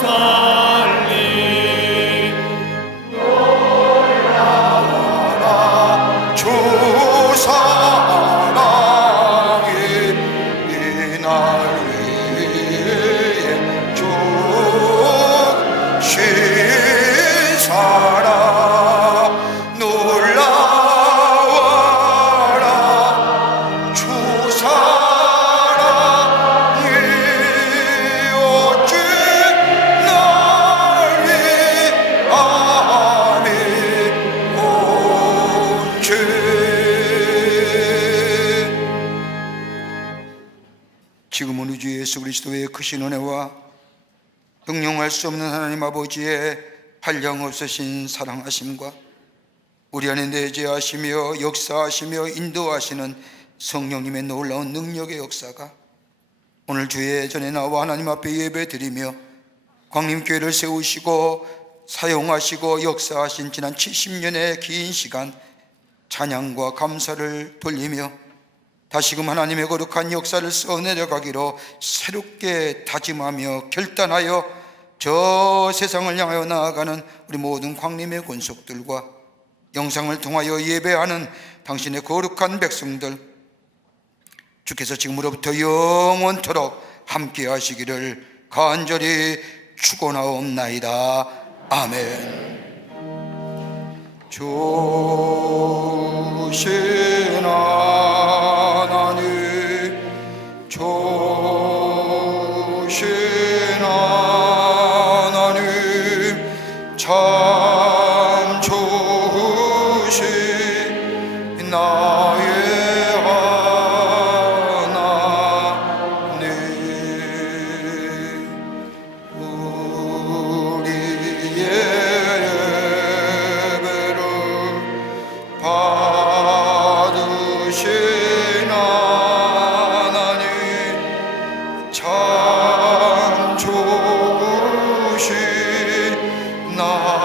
살리 주 사랑이 날 위해 주신 사랑 놀라워라 주 사랑이 어찌 날 위하니 온죄 지금은 우리 주 예수 그리스도의 크신 은혜와 형용할 수 없는 하나님 아버지의 한량없으신 사랑하심과 우리 안에 내재하시며 역사하시며 인도하시는 성령님의 놀라운 능력의 역사가 오늘 주의 전에 나와 하나님 앞에 예배드리며 광림교회를 세우시고 사용하시고 역사하신 지난 70년의 긴 시간 찬양과 감사를 돌리며 다시금 하나님의 거룩한 역사를 써내려가기로 새롭게 다짐하며 결단하여 저 세상을 향하여 나아가는 우리 모든 광림의 권속들과 영상을 통하여 예배하는 당신의 거룩한 백성들 주께서 지금으로부터 영원토록 함께 하시기를 간절히 축원하옵나이다. 아멘. 주신 하나님 주신 하나님 참 좋으신 나의 참 좋으신 나